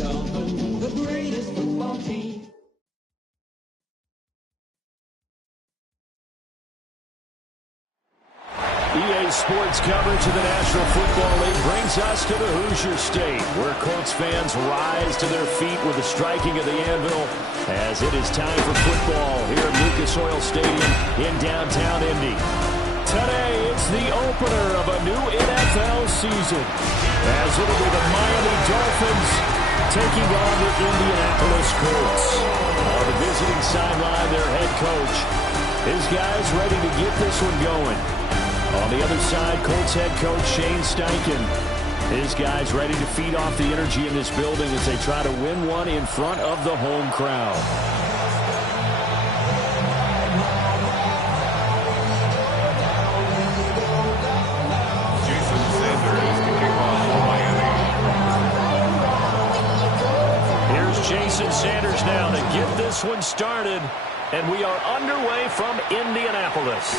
Dolphins, the greatest football team. EA Sports coverage of the National Football League brings us to the Hoosier State, where Colts fans rise to their feet with the striking of the anvil as it is time for football here at Lucas Oil Stadium in downtown Indy. Today, it's the opener of a new NFL season, as it'll be the Miami Dolphins taking on the Indianapolis Colts. On the visiting sideline, their head coach. His guys ready to get this one going. On the other side, Colts head coach Shane Steichen. His guys ready to feed off the energy in this building as they try to win one in front of the home crowd. Jason Sanders to kick off for Miami. Here's Jason Sanders now to get this one started. And we are underway from Indianapolis.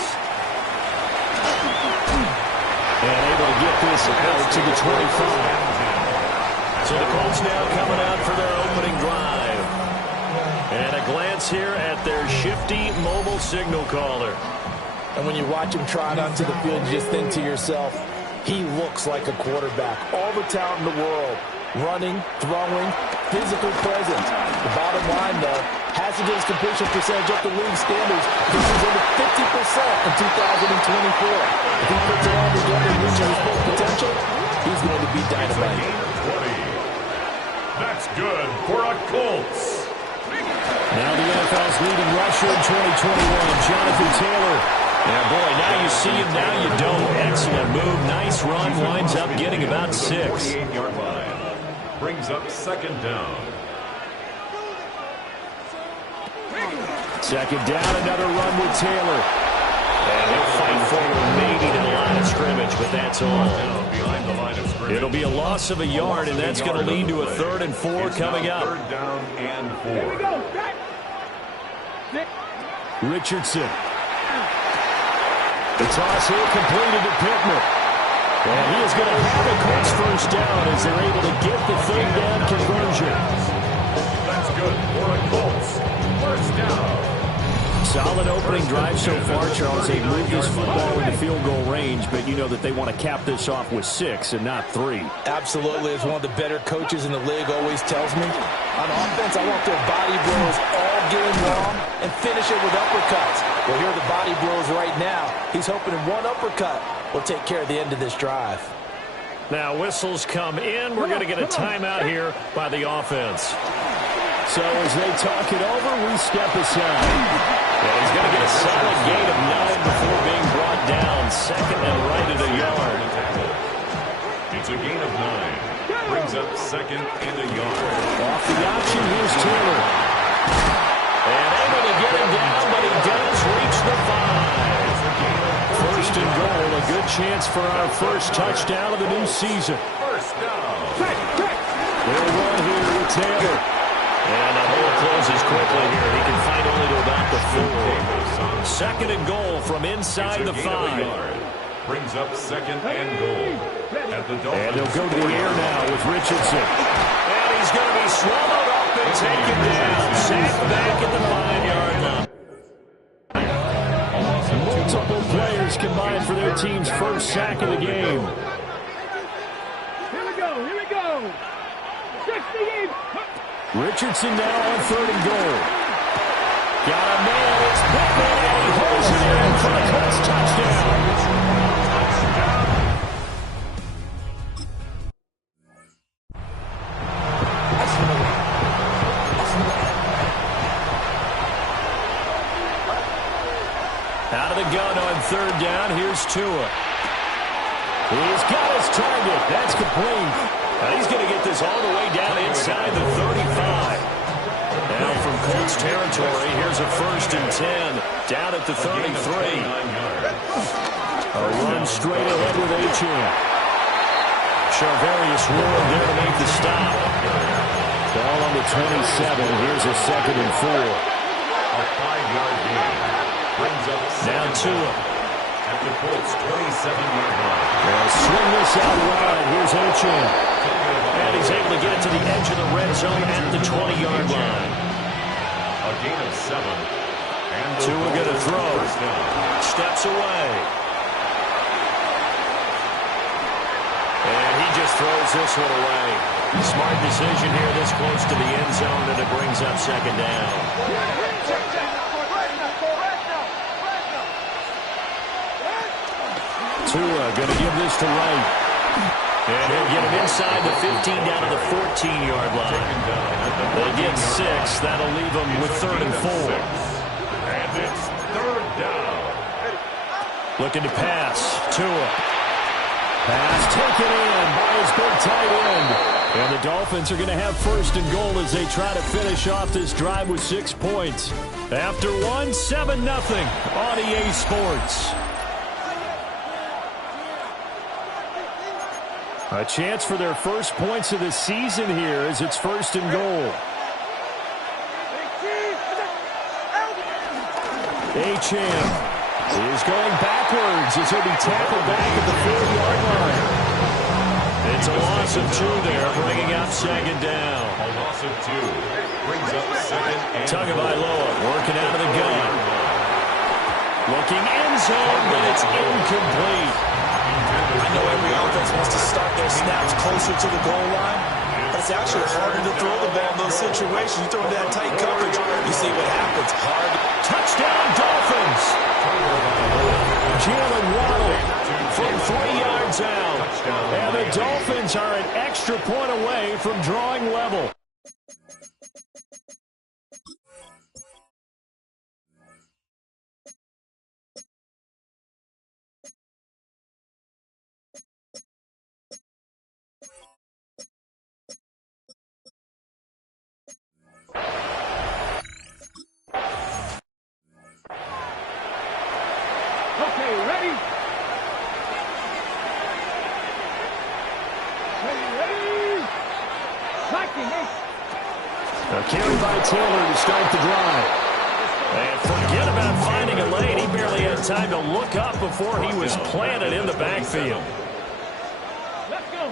And able to get this out to the 25. So the Colts now coming out for their opening drive. And a glance here at their shifty mobile signal caller. And when you watch him trot onto the field, you just think to yourself, he looks like a quarterback. All the talent in the world. Running, throwing, physical presence. The bottom line, though, has to get his completion percentage up to league standards. This is over 50% in 2024. If he puts it all together and reaches his full potential, he's going to be dynamite. 20. That's good for a Colts. Now the NFL's leading rusher in 2021, Jonathan Taylor. Yeah, boy, now you see him, now you don't. Excellent move, nice run, winds up getting about 6. 48-yard line. Brings up second down. Second down, another run with Taylor. And he'll fight forward maybe to the line of scrimmage, but that's all. Behind the line of scrimmage. It'll be a loss of a yard, and that's going to lead to a 3rd and 4 coming up. Third down and 4. Richardson. The toss here completed to Pittman. And he is going to have a Colts first down as they're able to get the 3rd down conversion. That's good for a Colts first down. Solid opening drive so far, Charles. They moved this football into field goal range, but you know that they want to cap this off with 6 and not 3. Absolutely. As one of the better coaches in the league always tells me, on offense, I want their body blows all game long and finish it with uppercuts. Well, here are the body blows right now. He's hoping one uppercut will take care of the end of this drive. Now whistles come in. We're going to get a timeout here by the offense. So as they talk it over, we step aside. And he's going to get a solid gain of 9 before being brought down. Second and right at a yard. It's a gain of 9. Brings up second and a yard. Off the option, here's Taylor. And able to get him down, but he does reach the 5. First and goal, a good chance for our first touchdown of the new season. First down. They'll run here with Taylor. And the hole closes quickly here. He can fight only to about the 4. Second and goal from inside the 5. Brings up second and goal. At the Dolphins. And they'll go to the air now with Richardson. And he's going to be swallowed up and taken down. Sacked back at the 5-yard line. Multiple players combined for their team's first sack of the game. Here we go. 60. Richardson now on 3rd and goal. Got a man. It's Pittman, and he holds it in for the Colts touchdown. Out of the gun on 3rd down. Here's Tua. He's got his target. That's complete. Now he's going to get this all the way down inside the 35. Now from Colts territory, here's a 1st and 10. Down at the 33. A run straight ahead with Achane. Charvarius Ward there to make the stop. Ball on the 27. Here's a 2nd and 4. A 5-yard gain. Brings up now Tua. At the Colts 27-yard line. They'll swing this out wide. Here's Achane. And And he's able to get it to the edge of the red zone at the 20-yard line. A gain of 7. And Tua going to throw. Steps away. And he just throws this one away. Smart decision here this close to the end zone, and it brings up second down. Tua going to give this to Wright. And he'll get him inside the 15 down to the 14-yard line. They get 6. That'll leave them with 3rd and 4. And it's 3rd down. Looking to pass. Tua. Pass taken in by his big tight end. And the Dolphins are going to have 1st and goal as they try to finish off this drive with 6 points. After 7-0 on EA Sports. A chance for their first points of the season here as it's 1st and goal. Achane is going backwards as he'll be tackled back at the 40-yard line. It's a loss of 2 there, bringing up second down. A loss of 2. Brings up second and Tagovailoa working out of the gun. Looking end zone, but it's incomplete. I know every offense wants to start their snaps closer to the goal line, but it's actually harder to throw the ball in those situations. You throw that tight coverage, you see what happens. Hard. Touchdown, Dolphins! Jalen Waddle from 3 yards out. And the Dolphins are an extra point away from drawing level. Okay, ready? Ready? Tracking, A carry by Taylor to start the drive. And forget about finding a lane. He barely had time to look up before he was planted in the backfield. Let's go.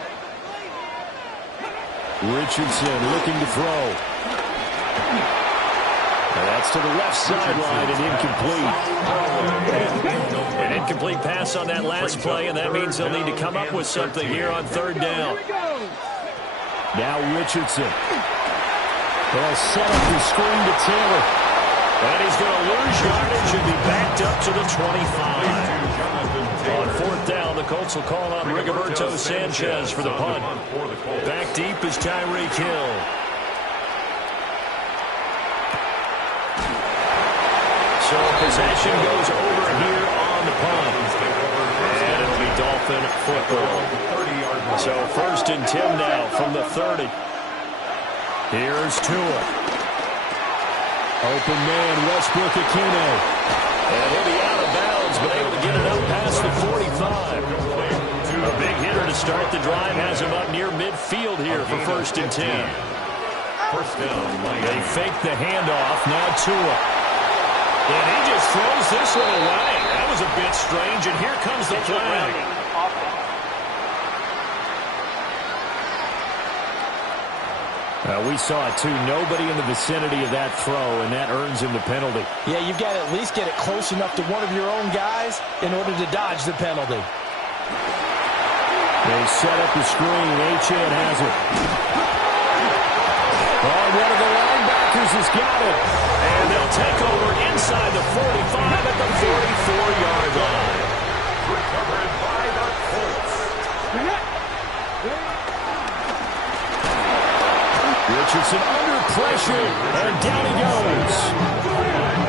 Richardson looking to throw. And that's to the left sideline and incomplete. An incomplete pass on that last play, and that means they'll need to come up with something here on 3rd down. Now Richardson. They'll set up the screen to Taylor. And he's going to lose yardage and be backed up to the 25. On 4th down, the Colts will call on Rigoberto Sanchez for the punt. Back deep is Tyreek Hill. So possession goes over here on the punt. And it'll be Dolphin football. So 1st and 10 now from the 30. Here's Tua. Open man, Westbrook-Ikhine. And he'll be out of bounds, but able to get it up past the 45. A big hitter to start the drive has him up near midfield here for 1st and 10. They fake the handoff. Now Tua. And he just throws this one away. That was a bit strange, and here comes the flag. We saw it, too. Nobody in the vicinity of that throw, and that earns him the penalty. Yeah, you've got to at least get it close enough to one of your own guys in order to dodge the penalty. They set up the screen. Achane has it. Oh, one of the linebackers has got it. And they'll take over inside the 45 at the 44-yard line. recovered by the Colts. Richardson under pressure, and down he goes.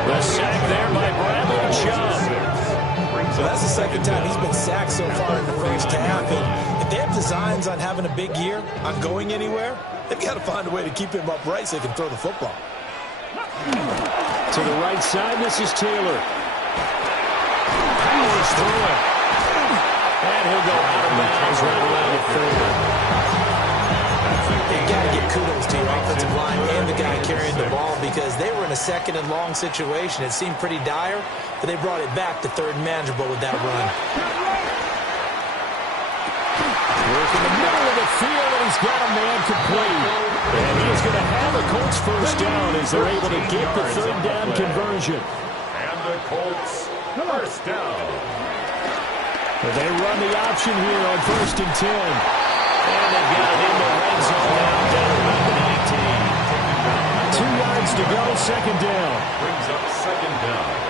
The sack there by Bradley Chubb. So that's the second time he's been sacked so far in the first half. And if they have designs on having a big year, on going anywhere, they've got to find a way to keep him upright so they can throw the football. To the right side, this is Taylor. Powers through it. And he'll go out of bounds right around the 40. They've got to give kudos to your offensive line and the guy carrying the ball because they were in a 2nd and long situation. It seemed pretty dire, but they brought it back to 3rd and manageable with that run. in the middle of the field, and he's got a man complete. And he is going to have a Colts first down as they're able to get the third down conversion. And the Colts first down. They run the option here on 1st and 10. And they've got it in the red zone now, down around the 19. 2 yards to go, second down. Brings up second down.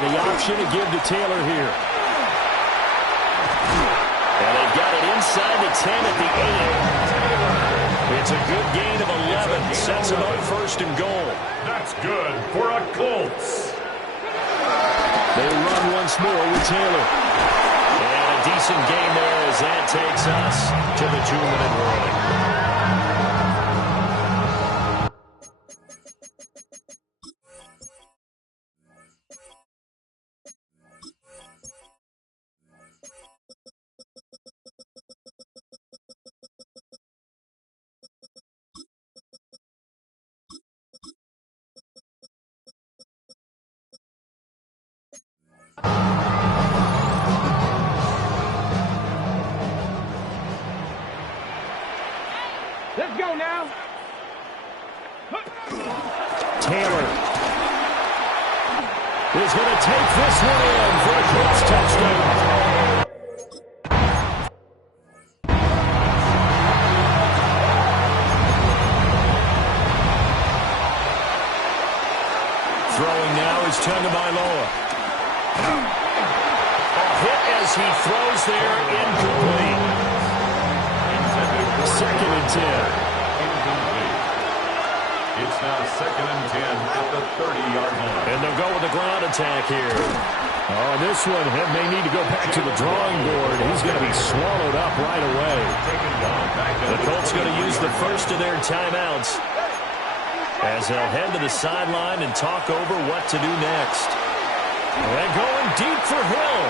The option to give to Taylor here. And they've got it inside the 10 at the 8. It's a good gain of 11. Sets them up 1st and goal. That's good for a Colts. They run once more with Taylor. And a decent gain there as that takes us to the 2-minute warning. Let's go now. Taylor is going to take this one in for a Colts touchdown. Throwing now is Tagovailoa. A hit as he throws there, incomplete. 2nd and 10. It's now 2nd and 10 at the 30-yard line. And they'll go with the ground attack here. Oh, this one may need to go back to the drawing board. He's going to be swallowed up right away. The Colts going to use the first of their timeouts as they'll head to the sideline and talk over what to do next. And going deep for Hill.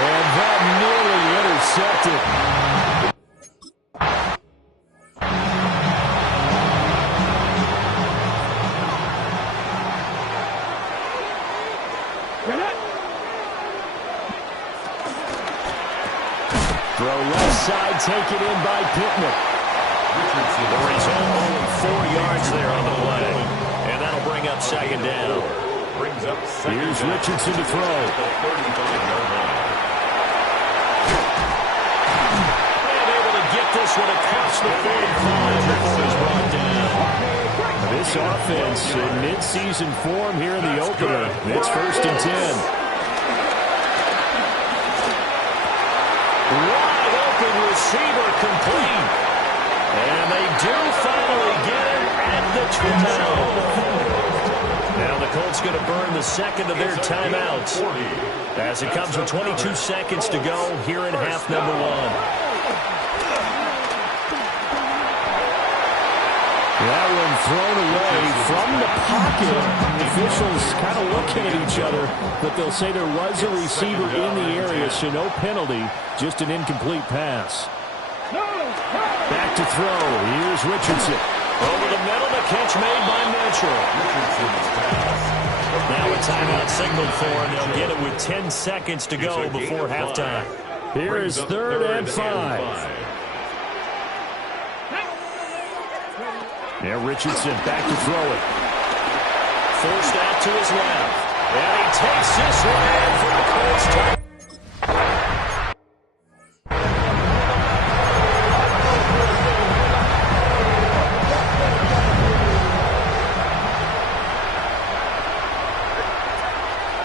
And that nearly intercepted. Throw left side, taken in by Pittman. The result only 4 yards there on the play. And that'll bring up second down. Here's Richardson to throw. And able to get this one across the 45 before he's brought down. This offense in mid-season form here in the opener. It's 1st and 10. Wide open receiver complete. And they do finally get it at the 12. Now the Colts going to burn the second of their timeouts as it comes with 22 seconds to go here in half number 1. That one thrown away from the pocket. The officials kind of looking at each other, but they'll say there was a receiver in the area, so no penalty, just an incomplete pass. Back to throw. Here's Richardson. Over the middle, the catch made by Mitchell. Now a timeout signaled for, and they'll get it with 10 seconds to go before halftime. Here is 3rd and 5. Now Richardson back to throw it. Forced out to his left. And he takes this one in for the Colts.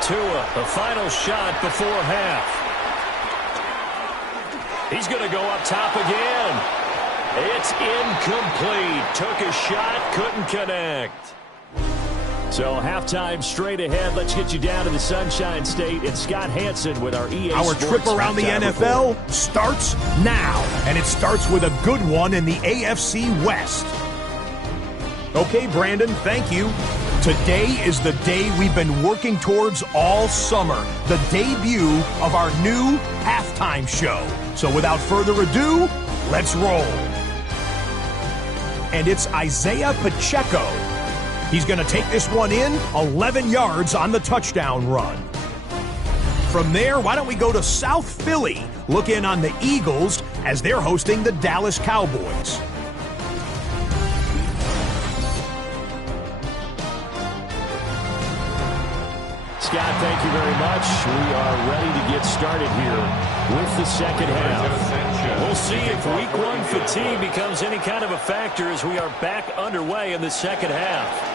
Tua, the final shot before half. He's going to go up top again. It's incomplete. Took a shot, couldn't connect. So halftime straight ahead. Let's get you down to the Sunshine State. And Scott Hansen with our EA Our Sports trip around the NFL report starts now. And it starts with a good one in the AFC West. Okay, Brandon, thank you. Today is the day we've been working towards all summer. The debut of our new halftime show. So without further ado, let's roll. And it's Isaiah Pacheco. He's going to take this one in 11 yards on the touchdown run. From there, why don't we go to South Philly, look in on the Eagles as they're hosting the Dallas Cowboys. Scott, thank you very much. We are ready to get started here with the second half. We'll see if week one fatigue becomes any kind of a factor as we are back underway in the second half.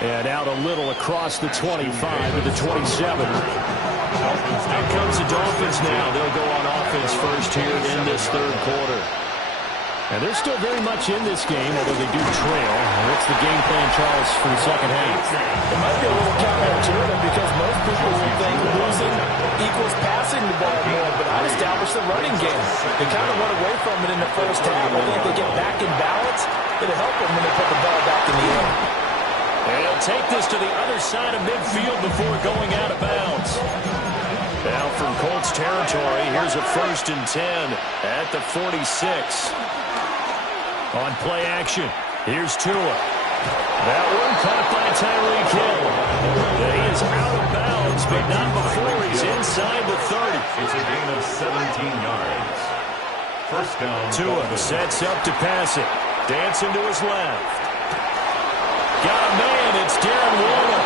And out a little across the 25 to the 27. Out comes the Dolphins now. They'll go on offense first here in this third quarter. And they're still very much in this game, although they do trail. What's the game plan, Charles, for the second half? It might be a little counterintuitive because most people would think losing equals passing the ball more, but I'd establish the running game. They kind of went away from it in the first half. I think they get back in balance. It'll help them when they put the ball back in the air. And he'll take this to the other side of midfield before going out of bounds. Now from Colts territory, here's a 1st and 10 at the 46. On play action, here's Tua. That one caught by Tyreek Hill. He is out of bounds, but not before he's inside the 30. It's a gain of 17 yards. First down. Tua sets up to pass it. Dancing to his left. Got a man, it's Darren Waller.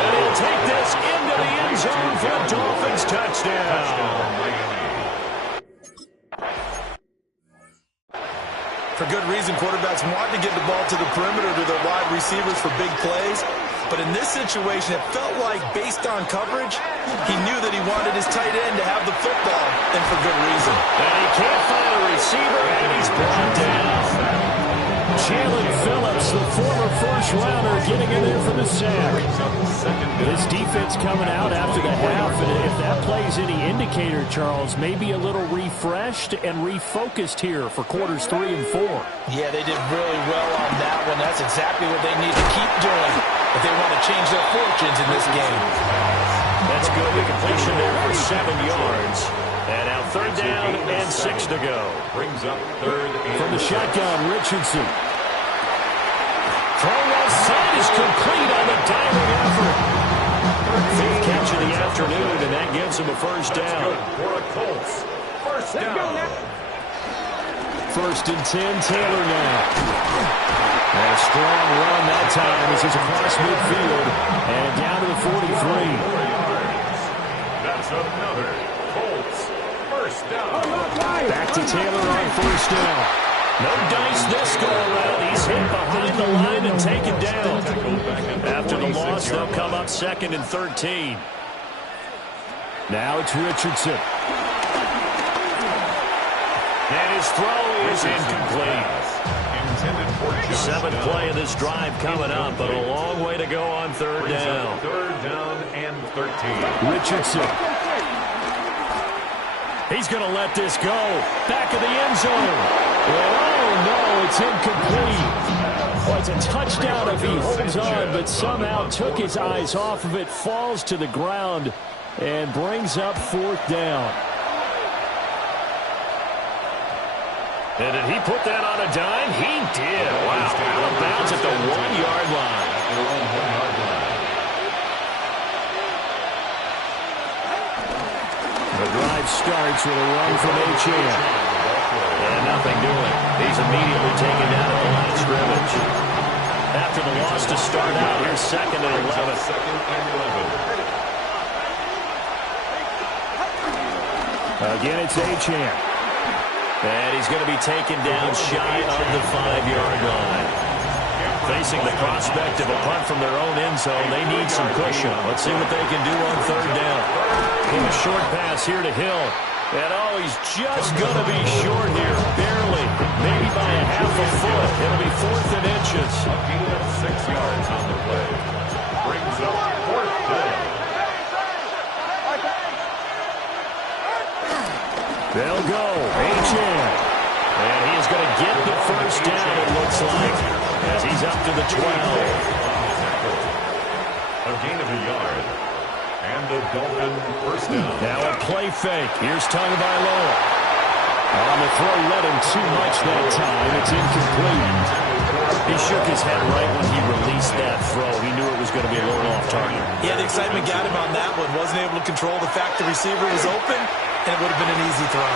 And he'll take this into the end zone for a Dolphins touchdown. For good reason, quarterbacks want to get the ball to the perimeter to their wide receivers for big plays. But in this situation, it felt like, based on coverage, he knew that he wanted his tight end to have the football, and for good reason. And he can't find a receiver, and he's brought down. Jalen Phillips, the former first-rounder, getting in there for the sack. This defense coming out after the half, and if that plays any indicator, Charles, maybe a little refreshed and refocused here for quarters 3 and 4. Yeah, they did really well on that one. That's exactly what they need to keep doing if they want to change their fortunes in this game. That's good. The completion there for 7 yards. And now 3rd down and 6 to go. Brings up 3rd and from the shotgun, Richardson. Throw left side is complete on the diving effort. 5th catch of the afternoon, and that gives him a 1st down. For the Colts. First down. 1st and 10, Taylor now. And a strong run that time as he's across midfield and down to the 43. That's another Colts first down. Back to Taylor on 1st down. No dice this go around. He's hit behind the line and taken down. After the loss, they'll come up 2nd and 13. Now it's Richardson. And his throw is incomplete. 7th play of this drive coming up, but a long way to go on 3rd down. 3rd down and 13. Richardson. He's going to let this go. Back of the end zone. Oh, no, it's incomplete. Well, it's a touchdown if he holds on, but somehow took his eyes off of it, falls to the ground, and brings up 4th down. And did he put that on a dime? He did. Wow. Out of bounds at the 1-yard line. The drive starts with a run from Achane. And nothing doing. He's immediately taken down at the line of scrimmage. After the loss to start out, here's 2nd and 11. 2nd and 11. Again, it's Achane. And he's going to be taken down shy of the 5-yard line. Facing the prospect of a punt from their own end zone, they need some cushion. Let's see what they can do on 3rd down. A short pass here to Hill. And oh, he's just going to be short here, barely, maybe by a half a foot. It'll be 4th and inches. A gain of 6 yards on the play. Brings up 4th down. They'll go. Achane. And he is going to get the 1st down, it looks like, as he's up to the 12. A gain of a yard. And the Dolphin 1st down. Now a play fake. Here's Tagovailoa. On the throw, led him too much that time. It's incomplete. He shook his head right when he released that throw. He knew it was going to be a little off target. Yeah, the excitement got him on that one. Wasn't able to control the fact the receiver was open, and it would have been an easy throw.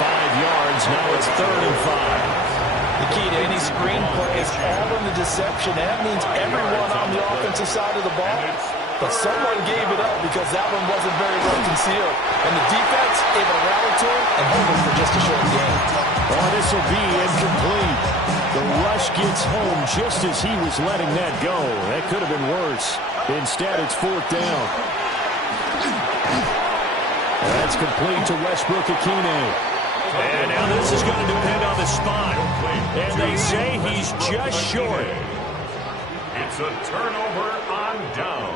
5 yards. Now it's 3rd and 5. The key to any screen play is all in the deception. That means everyone on the offensive side of the ball. But someone gave it up because that one wasn't very well concealed. And the defense able to rally to it and hold it for just a short game. Oh, this will be incomplete. The rush gets home just as he was letting that go. That could have been worse. Instead, it's 4th down. That's complete to Westbrook-Ikhine. And now this is going to depend on the spot. And they say he's just short. It's a turnover on down.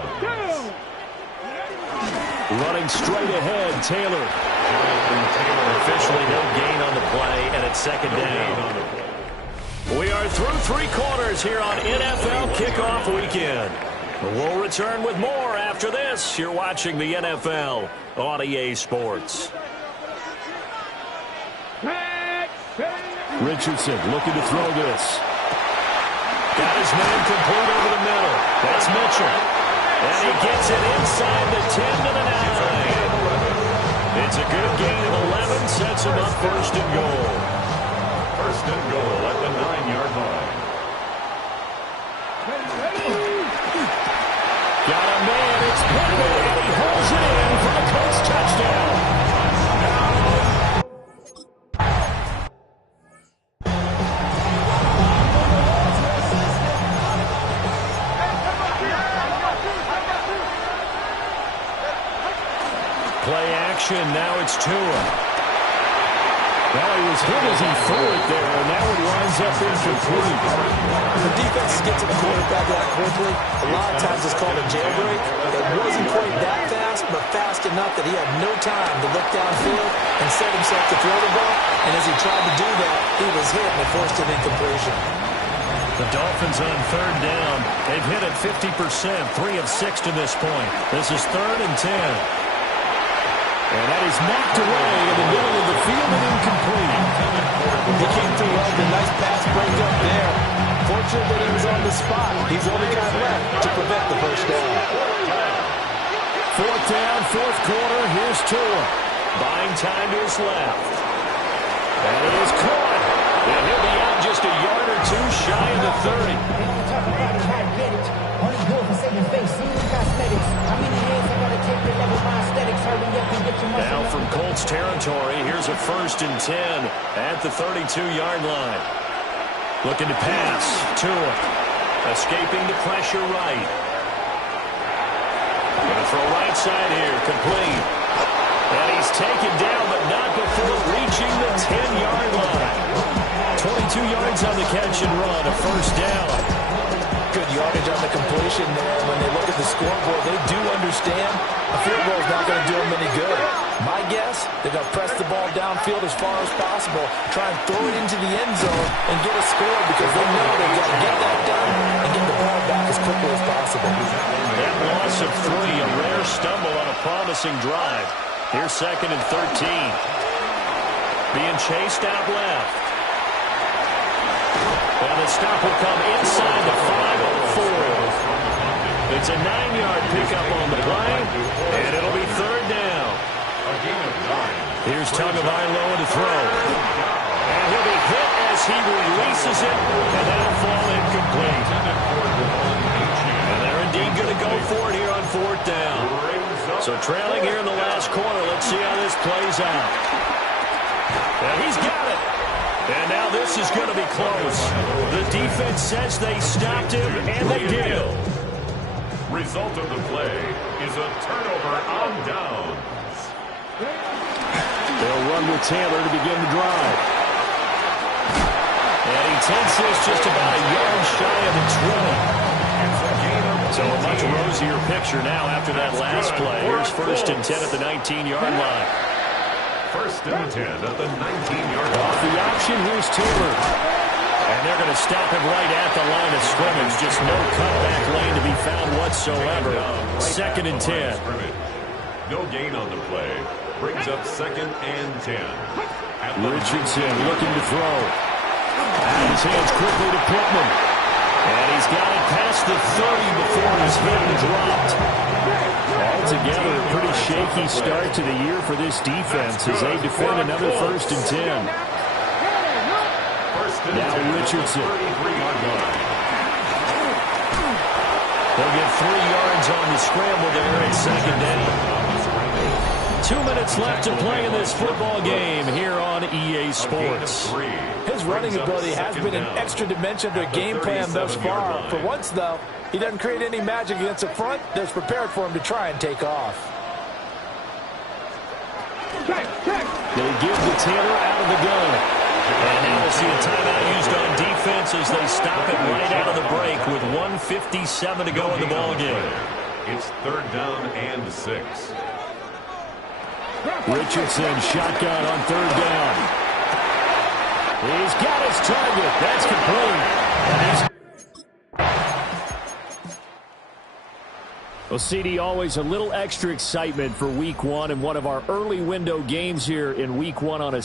Running straight ahead, Taylor. Officially no gain on the play, and it's 2nd down. We are through 3 quarters here on NFL Kickoff Weekend. We'll return with more after this. You're watching the NFL on EA Sports. Richardson looking to throw this. Got his man complete over the middle. That's Mitchell. And he gets it inside the 10 to the 9. It's a good gain of 11. Sets him up 1st and goal. 1st and goal at the 9-yard line. Got a man. It's Pittman. And he holds it in for the Colts touchdown. Play action, now it's Tua. Well, he was hit as he threw it there, and now it winds up incomplete. The defense gets to the quarterback that quickly. A lot of times it's called a jailbreak. It wasn't quite that fast, but fast enough that he had no time to look downfield and set himself to throw the ball. And as he tried to do that, he was hit and it forced an incompletion. The Dolphins on 3rd down. They've hit it 50%, 3 of 6 to this point. This is 3rd and 10. And that is knocked away in the middle of the field and incomplete. He came through well with a nice pass break up there. Fortunate that he was on the spot. He's the only guy left to prevent the 1st down. 4th down, 4th quarter. Here's Tua. Buying time to his left. And it is caught. And he'll be out just a yard or 2 shy of the 30. Only good for saving face, seeing cosmetics. How many hands I gotta take to level my aesthetics? Hurry up and get your muscle. Now from Colts territory, here's a 1st and 10 at the 32-yard line. Looking to pass. Tua escaping the pressure right. Going to throw right side here, complete. And he's taken down, but not before reaching the 10-yard line. 22 yards on the catch and run, a 1st down. Good yardage on the completion there. When they look at the scoreboard, they do understand a field goal is not going to do them any good. My guess, they're going to press the ball downfield as far as possible, try and throw it into the end zone and get a score because they know they've got to get that done and get the ball back as quickly as possible. That loss of 3, a rare stumble on a promising drive. Here's 2nd and 13. Being chased out left. And the stop will come inside the 504. It's a 9-yard pickup on the play, and it'll be 3rd down. Here's Tagovailoa to throw. And he'll be hit as he releases it, and that'll fall incomplete. And they're indeed going to go for it here on 4th down. So trailing here in the last quarter, let's see how this plays out. And he's got it. And now this is going to be close. The defense says they stopped him, and they did. Result of the play is a turnover on downs. They'll run with Taylor to begin the drive. And he takes this just about a yard shy of the 20. So a much rosier picture now after that last play. Here's 1st and 10 at the 19-yard line. 1st and 10 at the 19-yard line. Off the option, here's Taylor. And they're going to stop him right at the line of scrimmage. Just no cutback lane to be found whatsoever. 2nd and 10. No gain on the play. Brings up 2nd and 10. Richardson looking to throw. His hands quickly to Pittman. And he's got it past the 30 before he's hit and dropped. Altogether, a pretty shaky start to the year for this defense as they defend another 1st and 10. Now Richardson. They'll get 3 yards on the scramble there at 2nd down. 2 minutes left to play in this football game here on EA Sports. His running ability has been an extra dimension to a game plan thus far. For once, though, he doesn't create any magic against the front that's prepared for him to try and take off. They give the Taylor out of the gun. And now we'll see a timeout used on defense as they stop it right out of the break with 1:57 to go in the ball game. It's 3rd down and 6. Richardson shotgun on 3rd down. He's got his target. That's complete. Well, CD, always a little extra excitement for Week 1 and one of our early window games here in Week 1 on a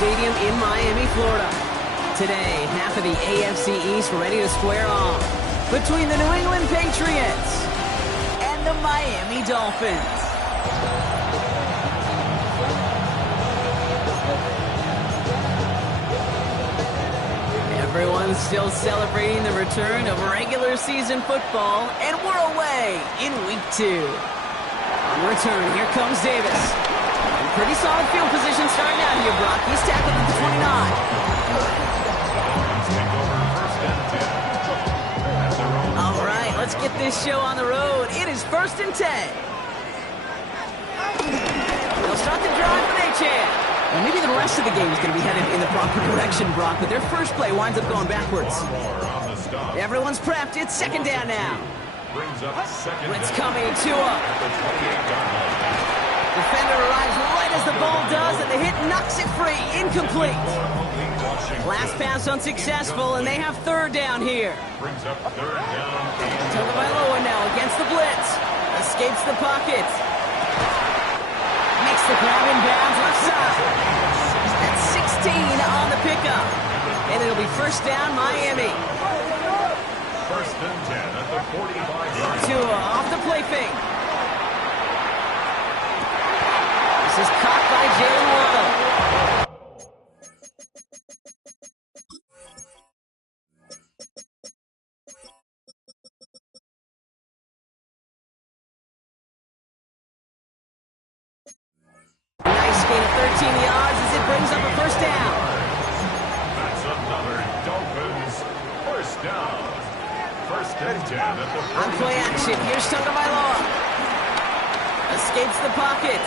Stadium in Miami, Florida. Today, half of the AFC East ready to square off between the New England Patriots and the Miami Dolphins. Everyone's still celebrating the return of regular season football, and we're away in week 2. On return, here comes Davis. In pretty solid field position starting out here, Brock. He's tackled at the 29. All right, let's get this show on the road. It is 1st and 10. They'll start the drive with Achane. Well, maybe the rest of the game is going to be headed in the proper direction, Brock, but their first play winds up going backwards. Everyone's prepped. It's 2nd down now. Blitz coming, Tua. Defender arrives right as the ball does, and the hit knocks it free. Incomplete. Last pass unsuccessful, and they have 3rd down here. Tagovailoa now against the blitz. Escapes the pocket. Makes the grab in bounds left side. That's 16 on the pickup. And it'll be 1st down, Miami. 1st and 10 at the 45-yard line. Tua off the play fake. This is caught by Jalen Waddle. Nice gain of 13 yards as it brings up a 1st down. That's another Dolphins 1st down. 1st and 10 at the 45. On play action, here's Tagovailoa. Escapes the pocket.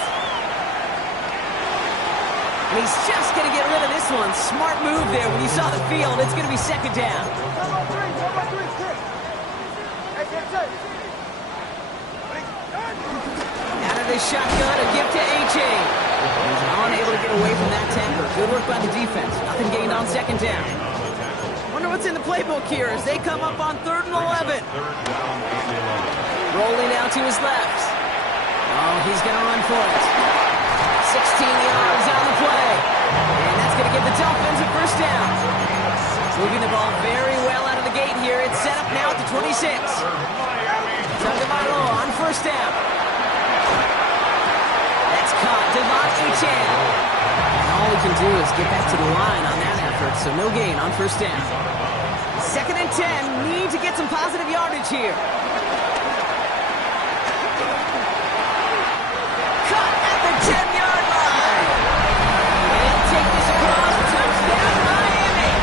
And he's just going to get rid of this one. Smart move there when you saw the field. It's going to be 2nd down. Out of this shotgun, a gift to Achane. He's unable to get away from that tackle. Good work by the defense. Nothing gained on 2nd down. Wonder what's in the playbook here as they come up on 3rd and 11. Rolling out to his left. Oh, he's going to run for it. 16 yards on the play. And that's going to give the Dolphins a 1st down. Moving the ball very well out of the gate here. It's set up now at the 26. Tagovailoa on 1st down. That's caught. Devon Achane. And all he can do is get back to the line on that effort, so no gain on 1st down. 2nd and 10. Need to get some positive yardage here. Cut at the 10-yard line. And take this across. Touchdown, Miami.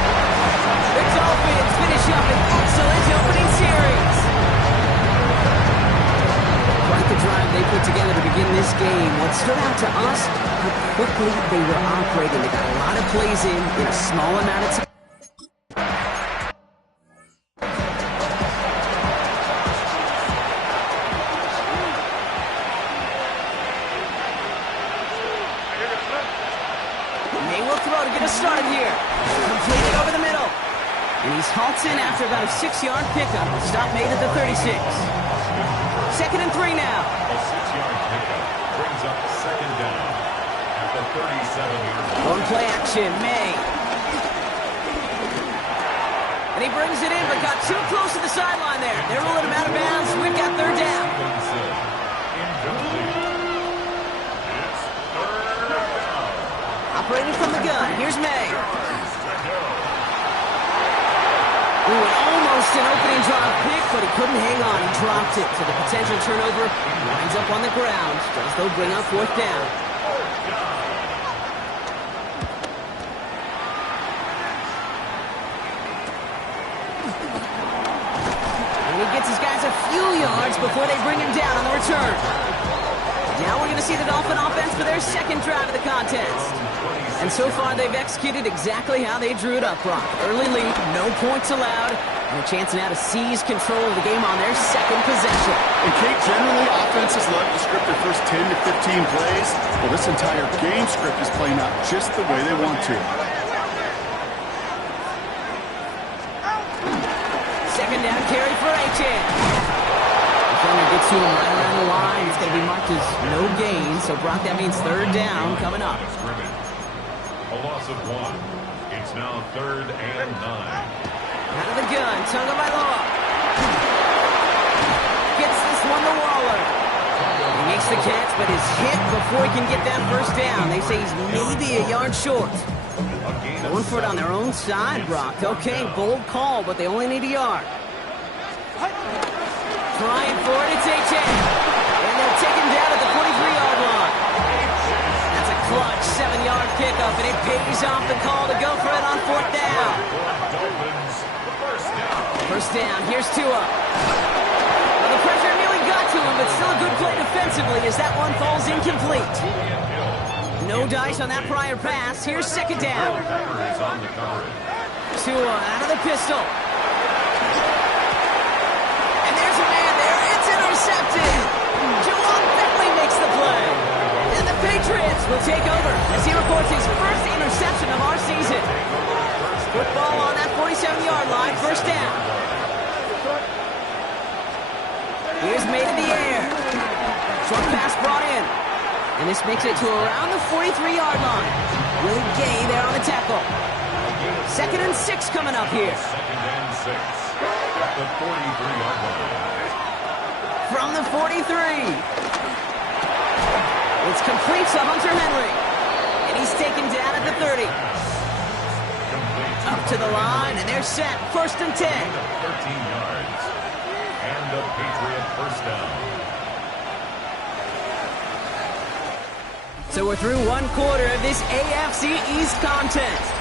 The Dolphins finish up an excellent opening series. Quite the drive they put together to begin this game. What stood out to us, how quickly they were operating. They got a lot of plays in a small amount of time. May will throw to get us started here. Completed over the middle. And he's halts in after about a 6-yard pickup. Stop made at the 36. 2nd and 3 now. A 6-yard pickup brings up 2nd down at the 37-yard line. On play action, May. And he brings it in, but got too close to the sideline there. They're rolling him out of bounds. We've got 3rd down. Operating from the gun. Here's May. Ooh, almost an opening drop pick, but he couldn't hang on. He dropped it. So the potential turnover winds up on the ground. Does, though, bring up 4th down. And he gets his guys a few yards before they bring him down on the return. Now we're going to see the Dolphin offense for their 2nd drive of the contest. And so far, they've executed exactly how they drew it up, Brock. Early lead, no points allowed, and a chance now to seize control of the game on their 2nd possession. And Kate, generally, offenses love to script their first 10 to 15 plays. Well, this entire game script is playing out just the way they want to. 2nd down carry for Achane. Defender gets to him right around the line. It's going to be marked as no gain, so Brock, that means 3rd down coming up. A loss of 1. It's now 3rd and 9. Out of the gun, Tagovailoa. Gets this one to Waller. He makes the catch, but is hit before he can get that first down. They say he's maybe a yard short. Going for it on their own side, Brock. Okay, bold call, but they only need a yard. Trying for it, it's H.A. And they'll take him down at the 43-yard line. That's a clutch 7-yard pickup, and it pays off the call to go for it on 4th down. First down, here's Tua. Well, the pressure nearly got to him, but still a good play defensively as that one falls incomplete. No dice on that prior pass. Here's 2nd down. Tua out of the pistol. And there's a man there. It's intercepted. Juwan Bentley makes the play. And the Patriots will take over as he records his first interception of our season. Football on that 47-yard line. First down. Here's made in the air. Short pass brought in. And this makes it to around the 43-yard line. Willie Gay there on the tackle. 2nd and 6 coming up here. 2nd and 6 at the 43-yard line. From the 43. It's complete to Hunter Henry. And he's taken down at the 30. Up to the line, and they're set. 1st and 10. 13 yards. And a Patriot first down. So we're through one quarter of this AFC East contest.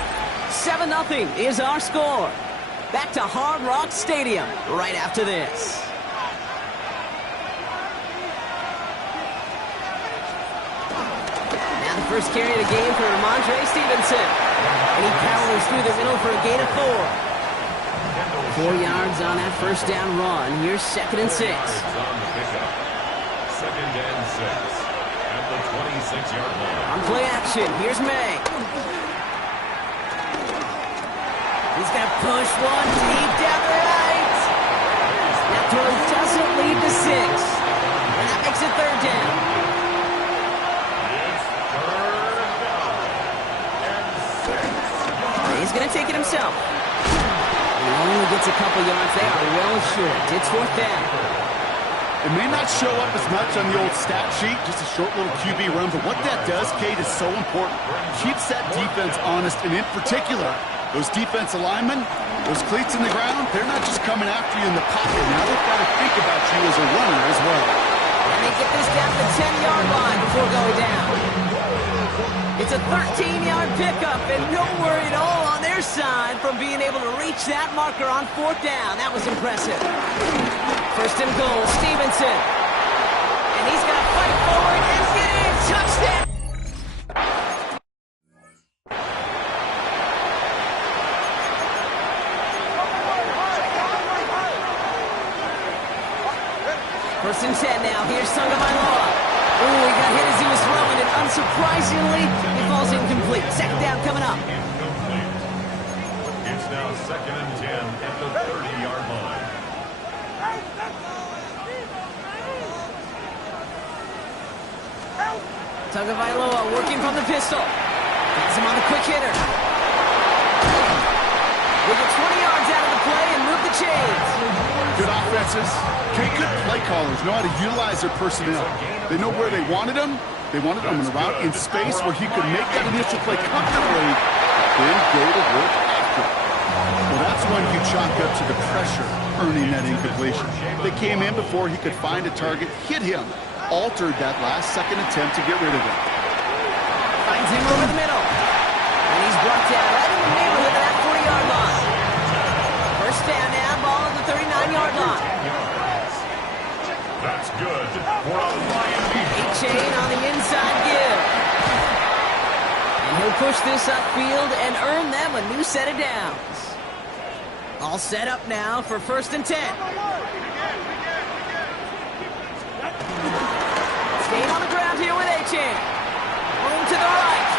7-0 is our score. Back to Hard Rock Stadium right after this. Now the first carry of the game for Ramondre Stevenson. And he powers through the middle for a gain of 4. 4 yards on that first down run. Here's 2nd and 6. 2nd and 6 at the 26-yard line. On play action, here's May. He's going to push one deep down the right. That throw doesn't lead to 6. And that makes it 3rd down. It's 3rd down and 6. He's going to take it himself. He only gets a couple yards. They are well short. It's 4th down. It may not show up as much on the old stat sheet, just a short little QB run, but what that does, Kate, is so important. Keeps that defense honest, and in particular, those defensive linemen, those cleats in the ground, they're not just coming after you in the pocket. Now they've got to think about you as a runner as well. And they get this down the 10-yard line before going down. It's a 13-yard pickup, and no worry at all on their side from being able to reach that marker on 4th down. That was impressive. 1st and goal, Stevenson. And he's going to fight forward and get in. Touchdown! First and 10 now. Here's Tagovailoa. Ooh, he got hit as he was throwing it. Unsurprisingly, he falls incomplete. 2nd down coming up. Incomplete. It's now 2nd and 10 at the 30-yard line. Tagovailoa working from the pistol. Gets him on the quick hitter. They get 20 yards out of the play and move the chains. Good offenses. Okay, good play callers know how to utilize their personnel. They know where they wanted them. They wanted them in a route in space where he could make that initial play comfortably, then go to work after it. Well, that's when you chalk up to the pressure earning that incompletion. They came in before he could find a target, hit him, altered that last second attempt to get rid of it. Finds him over the middle. And he's brought down right in the neighborhood of that 40-yard line. First down now, ball at the 39-yard line. That's good for a Miami. A-chain on the inside give. And he'll push this upfield and earn them a new set of downs. All set up now for 1st and 10. Staying on the ground here with A-chain. Room to the right.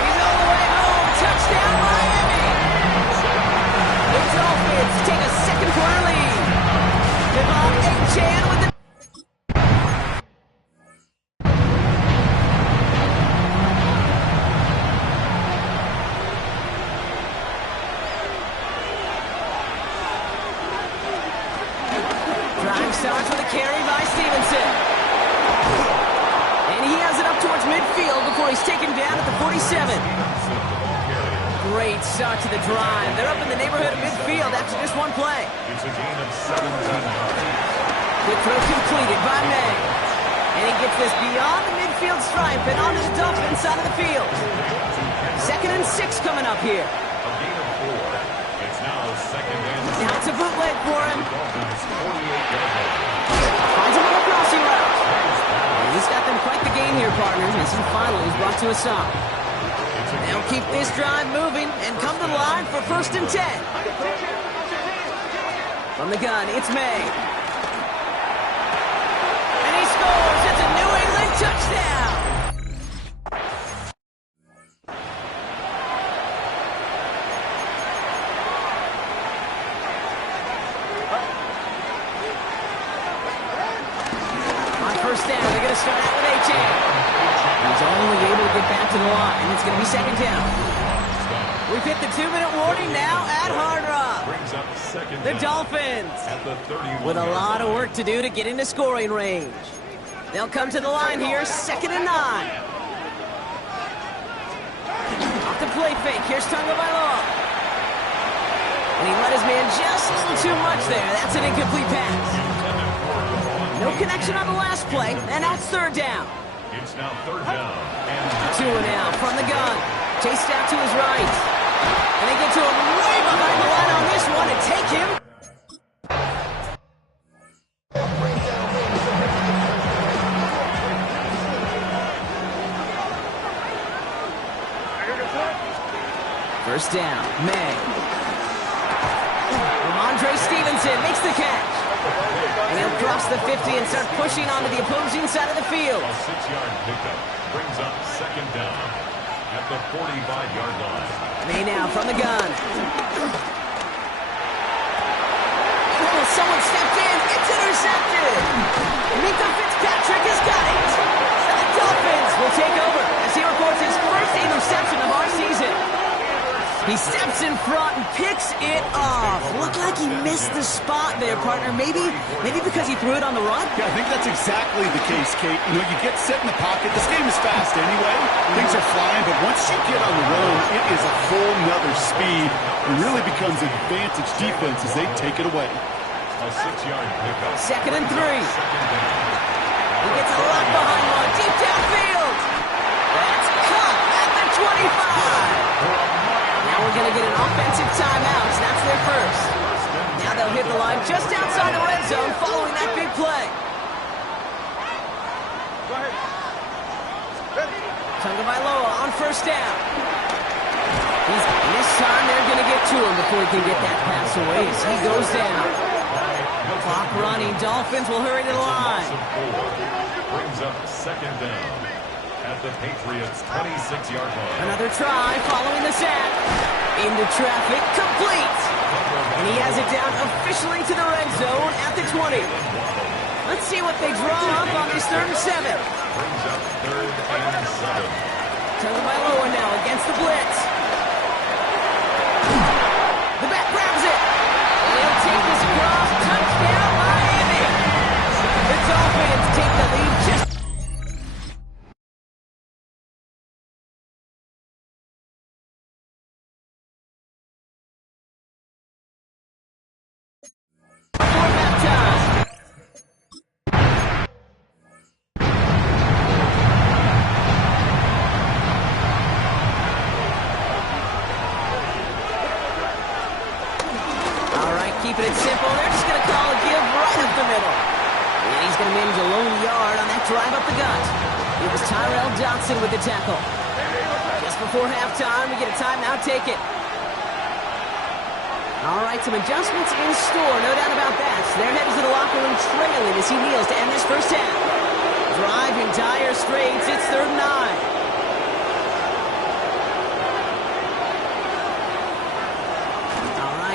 He's all the way home. Touchdown, Miami. The Dolphins take a second quarter lead. Devon A-chain with the before he's taken down at the 47. Great start to the drive. They're up in the neighborhood of midfield after just one play. It's a gain of 17 yards. Good throw completed by May. And he gets this beyond the midfield stripe and onto the Dolphins side of the field. 2nd and 6 coming up here. A gain of 4. It's now 2nd and 6. Now it's a bootleg for him. Dolphins 48-yard line. Finds him on a crossing route. And he's got them quite the game here, partners, as he finally is brought to a stop. They'll keep this drive moving and come to the line for 1st and 10. From the gun, it's May. And he scores. It's a New England touchdown. On 1st down, they're going to start out with A-Chain. He's only able to get back to the line. It's going to be 2nd down. We've hit the 2-minute warning now at Hard Rock. Brings up 2nd The down Dolphins at the 31. with a lot of work to do to get into scoring range. They'll come to the line here, 2nd and 9. Off the play fake. Here's Tonga Bailoa. And he let his man just a little too much there. That's an incomplete pass. No connection on the last play, and now it's 3rd down. It's now 3rd down. And 2 and out from the gun. Chased out to his right. And they get to him way behind the line on this one and take him. First down, May. Ramondre Stevenson makes the catch. And he'll cross the 50 and start pushing onto the opposing side of the field. a 6-yard pickup brings up 2nd down at the 45-yard line. May now from the gun. Oh, someone stepped in. It's intercepted. Mika Fitzpatrick has got it. The Dolphins will take over as he records his first interception of our season. He steps in front and picks it off. Looked like he missed the spot there, partner. Maybe because he threw it on the run? Yeah, I think that's exactly the case, Kate. You know, you get set in the pocket. This game is fast anyway. Things are flying, but once you get on the run, it is a whole nother speed. It really becomes advantage defense as they take it away. A 6-yard pickup. 2nd and 3. He gets a lot behind one. Deep downfield. That's caught at the 25. Now we're going to get an offensive timeout. That's their first. Now they'll hit the line just outside the red zone following that big play. Tonga Bailoa on 1st down. This time they're going to get to him before he can get that pass away as he goes down. Clock running. Dolphins will hurry to the line. Brings up 2nd down at the Patriots' 26-yard line. Another try following the sack. Into traffic, complete. And he has it down officially to the red zone at the 20. Let's see what they draw up on this 3rd and 7. Brings up 3rd and 7. Tonga Bailoa now against the blitz. The back grabs it. And he'll take this across. Touchdown, Miami. The Dolphins take the lead just before halftime. All right, keeping it simple. They're just going to call a give right up the middle. And he's going to manage a lone yard on that drive up the gut. It was Tyrell Dotson with the tackle. Just before halftime, we get a timeout. Take it. All right, some adjustments in store, no doubt about that. So they're headed to the locker room trailing as he kneels to end this first half. Drive in dire straits. It's 3rd and 9.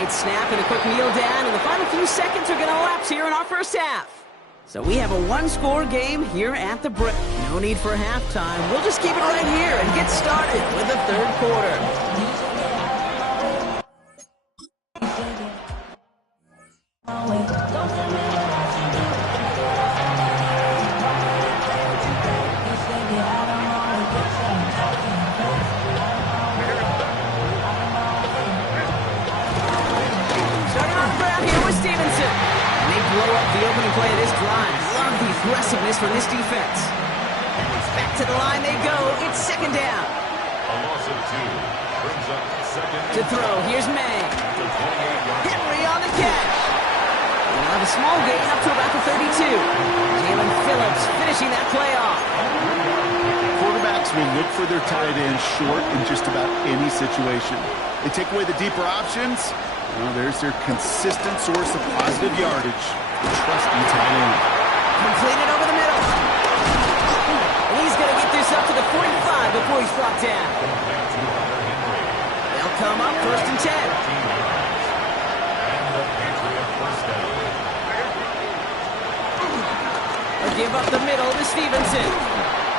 Snap and a quick kneel down, and the final few seconds are going to elapse here in our first half. So we have a one-score game here at the break. No need for halftime. We'll just keep it right here and get started with the 3rd quarter. from this defense. Back to the line they go. It's second down. A loss of 2 brings up second. To throw, here's May. Henry on the catch. And now the small gain up to about the 32. Jalen Phillips finishing that play off. Quarterbacks will look for their tight end short in just about any situation. They take away the deeper options. Well, there's their consistent source of positive yardage. The trusty tight end. Completed over the middle. And he's going to get this up to the 45 before he's brought down. They'll come up first and 10. They'll give up the middle to Stevenson.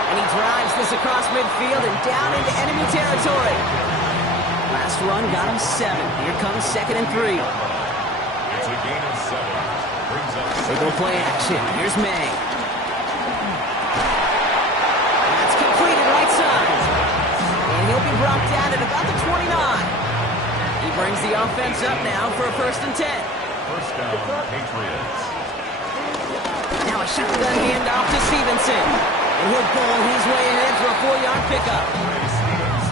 And he drives this across midfield and down into enemy territory. Last run got him 7. Here comes second and 3. It's a gain of 7. Brings up They go play action. Here's May. That's completed right side. And he'll be brought down at about the 29. He brings the offense up now for a first and 10. first down, Patriots. Now a shotgun handoff to Stevenson. And he'll pull his way ahead for a 4-yard pickup.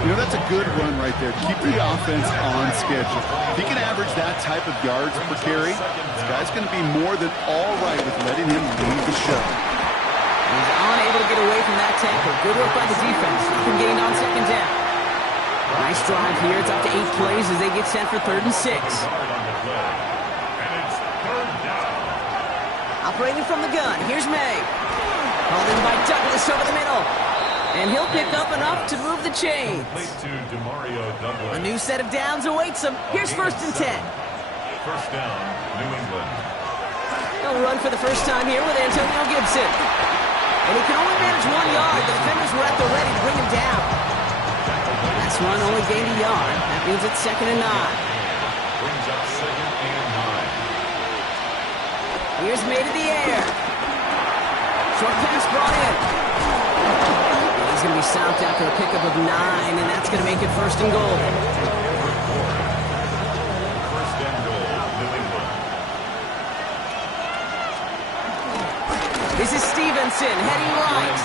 You know, that's a good run right there. Keep the offense on schedule. If he can average that type of yards per carry, this guy's going to be more than all right with letting him lead the show. He's unable to get away from that tackle. Good work by the defense. Nothing gained on second down. Nice drive here. It's up to 8 plays as they get set for 3rd and 6. And it's 3rd down. Operating from the gun. Here's May. Called in by Douglas over the middle. And he'll pick up enough to move the chains. To DeMario Douglas. A new set of downs awaits him. Here's 1st and 10. First down, New England. He'll run for the first time here with Antonio Gibson. And he can only manage 1 yard. The defenders were at the ready to bring him down. Last run only gained a yard. That means it's 2nd and 9. Brings up 2nd and 9. Here's May to the air. Short pass brought in. He's going to be stopped after a pickup of 9, and that's going to make it 1st and goal. 1st and goal, New England. This is Stevenson heading right.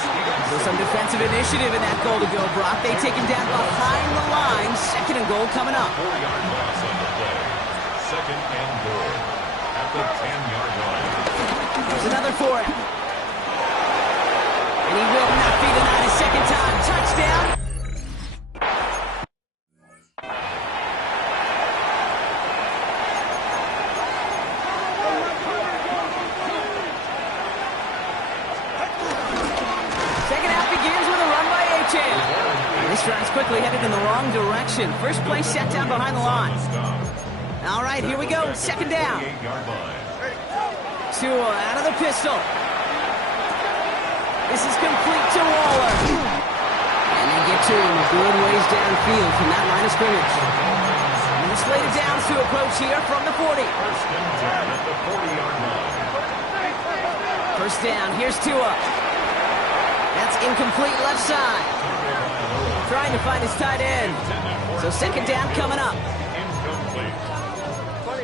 So some defensive initiative in that goal to go, Brock. They take him down behind the line. 2nd and goal coming up. 4-yard loss on the play. 2nd and goal at the 10-yard line. There's another for him. And he will not be denied a second time. Touchdown. Second half begins with a run by Achane. This drive's quickly headed in the wrong direction. First play set down behind the line. All right, here we go. 2nd down. 8-yard line. Tua out of the pistol. This is complete to Waller. And they get to him a good ways downfield from that line of scrimmage. And the slated downs to approach here from the 40. 1st and 10 at the 40-yard line. First down, here's Tua. That's incomplete left side. Trying to find his tight end. So 2nd down coming up. Incomplete.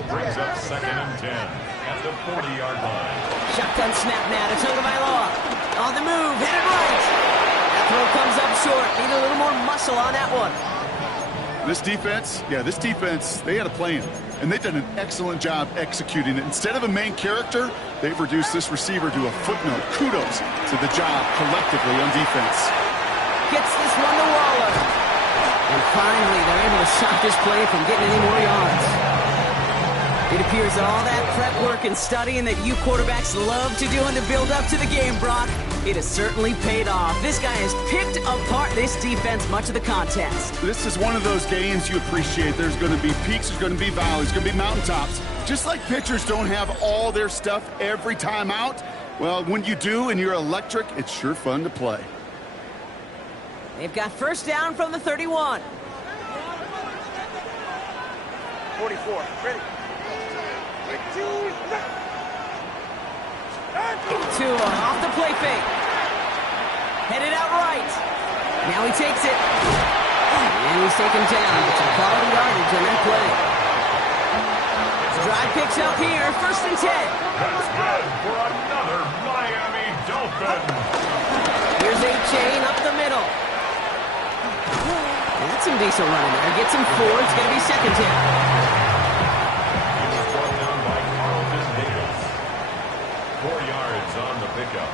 Brings up 2nd and 10 at the 40-yard line. Shotgun snap now to Tagovailoa. On the move, headed right. That throw comes up short. Need a little more muscle on that one. This defense, they had a plan, and they've done an excellent job executing it. Instead of a main character, they've reduced this receiver to a footnote. Kudos to the job collectively on defense. Gets this one to Waller. And finally, they're able to stop this play from getting any more yards. It appears all that prep work and studying that you quarterbacks love to do in the build-up to the game, Brock, it has certainly paid off. This guy has picked apart this defense much of the contest. This is one of those games you appreciate. There's going to be peaks, there's going to be valleys, there's going to be mountaintops. Just like pitchers don't have all their stuff every time out, well, when you do and you're electric, it's sure fun to play. They've got first down from the 31. 44, ready. Tua off the play fake. Headed out right. Now he takes it. And he's taken down. It's a quality yardage on that play. Drive picks up here. 1st and 10. That's good for another Miami Dolphins. Here's A-Chain up the middle. And that's some decent running there. Gets him 4. It's going to be second down. He's brought down by Carlton Davis. 4 yards on the pickup.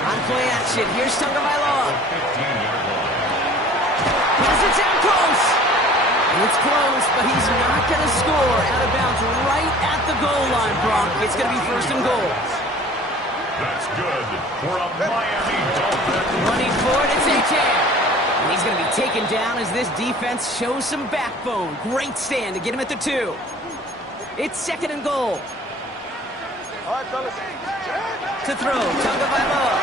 On play action. Here's Tagovailoa. 15-yard line. Pass it down close. It's close, but he's not going to score. Out of bounds right at the goal line, Brock. It's going to be first and goal. That's good for a Miami Dolphin. Running forward, it's A-Chain. And he's going to be taken down as this defense shows some backbone. Great stand to get him at the 2. It's second and goal. All right, fellas. To throw, Tagovailoa.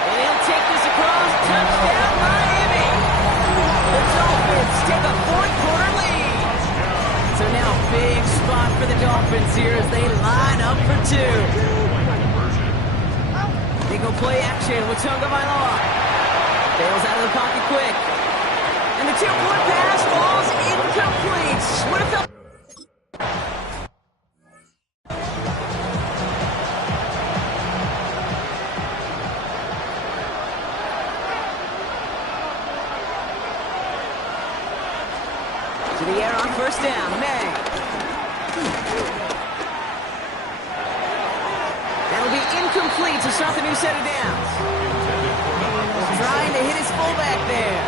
And he'll take this across. Touchdown, Miami. The Dolphins take a fourth-quarter lead. So now big spot for the Dolphins here as they line up for 2. They go play action with Tagovailoa. Bails out of the pocket quick. And the 2-point pass falls incomplete. Swift up. To the air on first down. May. That'll be incomplete to start the new set of downs. Trying to hit his fullback there.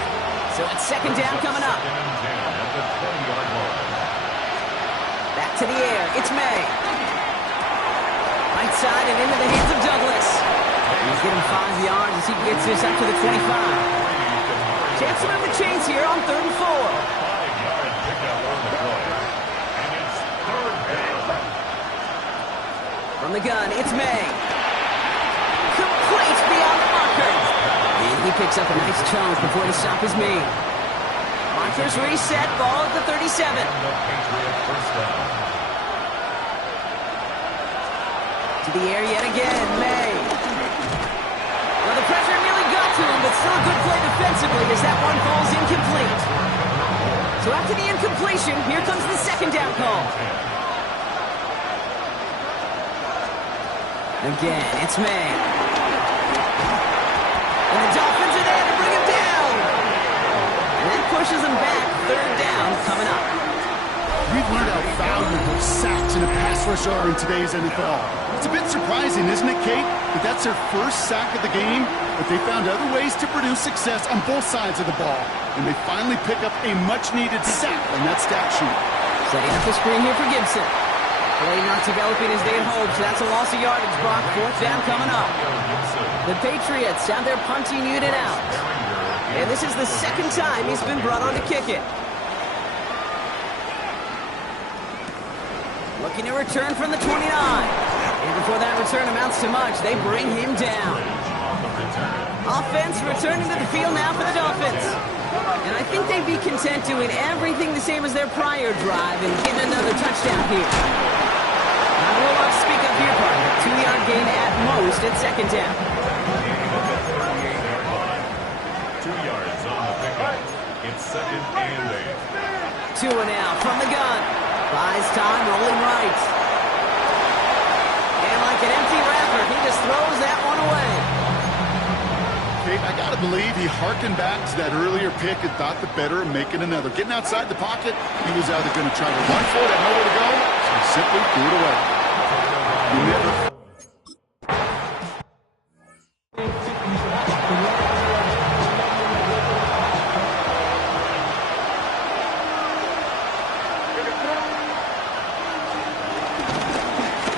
So it's second down coming up. Back to the air. It's May. Right side and into the hands of Douglas. He's getting 5 yards as he gets this up to the 25. Chance to move the chains here on 3rd and 4. 5-yard pickup on the play. And it's third down. From the gun, it's May. Complete beyond the marker. And he picks up a nice chunk before the stop is made. Markers reset, ball at the 37. To the air yet again, May. Well, the pressure nearly got to him, but still a good play defensively as that one falls incomplete. So after the incompletion, here comes the second down call. Again, it's May. And the Dolphins are there to bring him down. And that pushes him back. Third down coming up. We've learned how valuable sacks in a pass rush are in today's NFL. It's a bit surprising, isn't it, Kate, that that's their first sack of the game, but they found other ways to produce success on both sides of the ball, and they finally pick up a much-needed sack on that stat sheet. Setting up the screen here for Gibson. Play not developing as they had hoped, so that's a loss of yardage, Brock. Fourth down coming up. The Patriots have their punting unit out. And this is the second time he's been brought on to kick it. Looking to return from the 29. And before that return amounts to much, they bring him down. Offense returning to the field now for the Dolphins. And I think they'd be content doing everything the same as their prior drive and getting another touchdown here. Now we'll speak up here, partner. 2-yard gain at most at second down. 2 yards on the pickup. It's second and 8. 2 and out from the gun. Buys time, rolling right. And like an empty wrapper, he just throws that one away. Kate, I got to believe he hearkened back to that earlier pick and thought the better of making another. Getting outside the pocket, he was either going to try to run for it, had nowhere to go, so he simply threw it away. He never...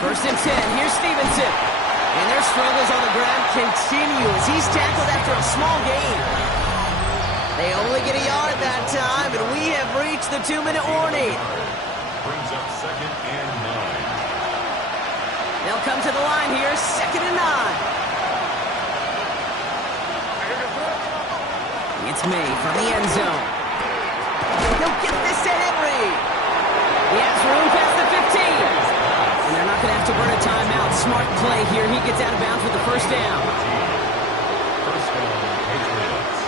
First and 10, here's Stevenson. And their struggles on the ground continue as he's tackled after a small gain. They only get a yard that time, and we have reached the 2-minute warning. Brings up second and 9. They'll come to the line here, second and 9. It's May from the end zone. He'll get this to Henry. He has room past the 15. And they're not going to have to burn a timeout. Smart play here. He gets out of bounds with the first down. First down, Patriots.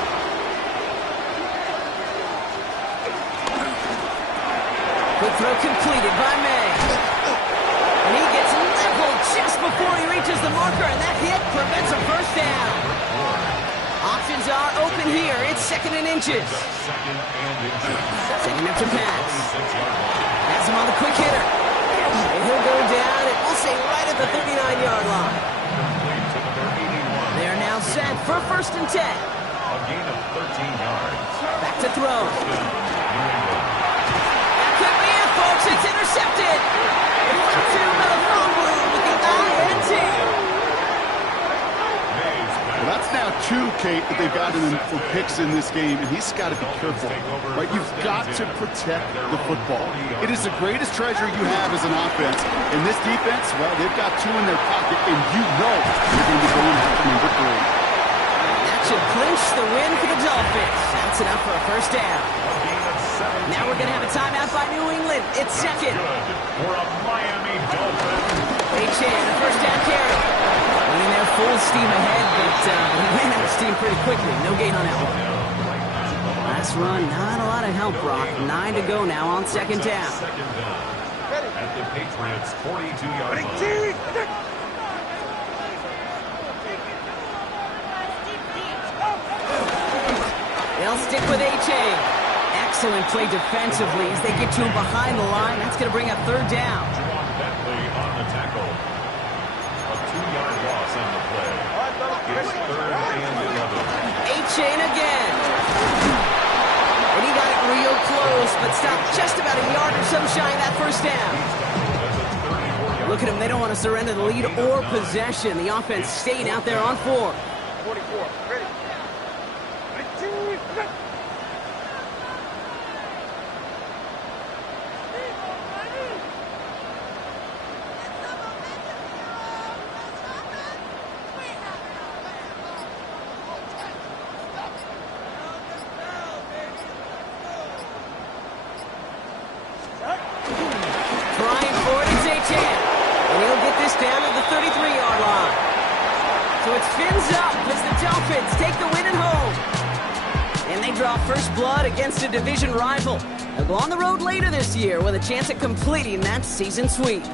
Quick throw completed by May. And he gets leveled just before he reaches the marker That's a first down. Options are open here. It's 2nd and inches. Setting up to pass. Has him on the quick hitter. And he'll go down, and we'll say right at the 39-yard line. They are now set for 1st and 10. A gain of 13 yards. Back to throw. That could be it, folks. It's intercepted. It's brought to by the fumble with the INT. Well, that's now 2, Kate, that they've gotten him for picks in this game, and he's got to be careful. Right? You've got to protect the football. It is the greatest treasure you have as an offense. And this defense, well, they've got 2 in their pocket, and you know they're going to be going after number 3. Should clinch the win for the Dolphins. That's enough for a first down. Now we're going to have a timeout by New England. It's 2nd. For a Miami Dolphins. H.A. the first down carry. Running there full steam ahead, but he ran out of steam pretty quickly. No gain on that one. Last run, not a lot of help, Brock. 9 to go now on 2nd down. At the Patriots' 42-yard line. They'll stick with H.A. Excellent play defensively as they get to him behind the line. That's going to bring up 3rd down. Bentley on the tackle. A 2-yard loss on the play. It's 3rd and 11. H.A. again. And he got it real close, but stopped just about a yard or so shy of that first down. Look at them. They don't want to surrender the lead or possession. The offense staying out there on 4. 44. Ready. Down at the 33-yard line. So it's fins up as the Dolphins take the win at home. And they draw first blood against a division rival. They'll go on the road later this year with a chance at completing that season sweep.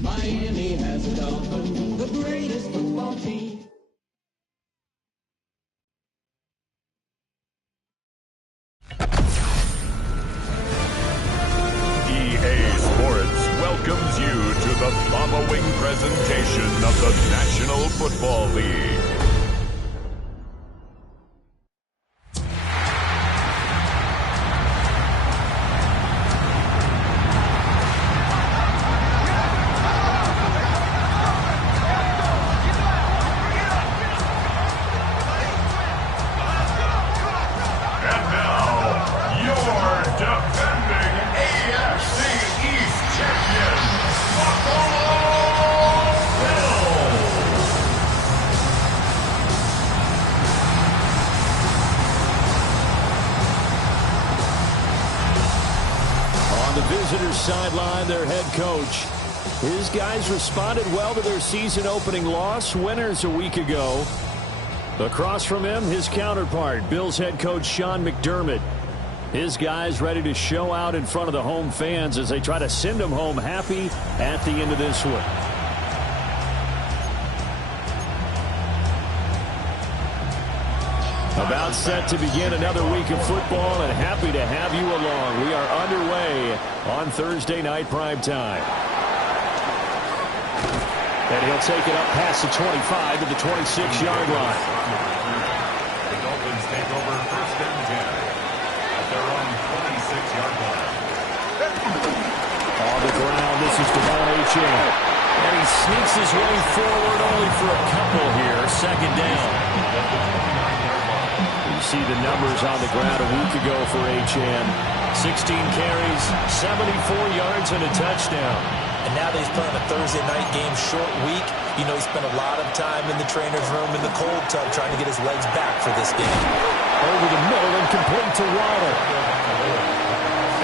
Miami has a Dolphin, the greatest football team. EA Sports welcomes you to the following presentation of the National Football League. visitor sideline, their head coach. His guys responded well to their season-opening loss, winners a week ago. Across from him, his counterpart, Bills head coach Sean McDermott. His guys ready to show out in front of the home fans as they try to send them home happy at the end of this one. About set to begin another week of football, and happy to have you along. We are underway on Thursday night primetime. And he'll take it up past the 25 to the 26-yard line. The Dolphins take over first and 10 at their own 26-yard line. On the ground, this is Devon Achane. And he sneaks his way forward only for a couple here. Second down. You see the numbers on the ground a week ago for Achane. 16 carries, 74 yards, and a touchdown. And now that he's playing a Thursday night game, short week, you know he spent a lot of time in the trainer's room in the cold tub trying to get his legs back for this game. Over the middle and complete to Waddle.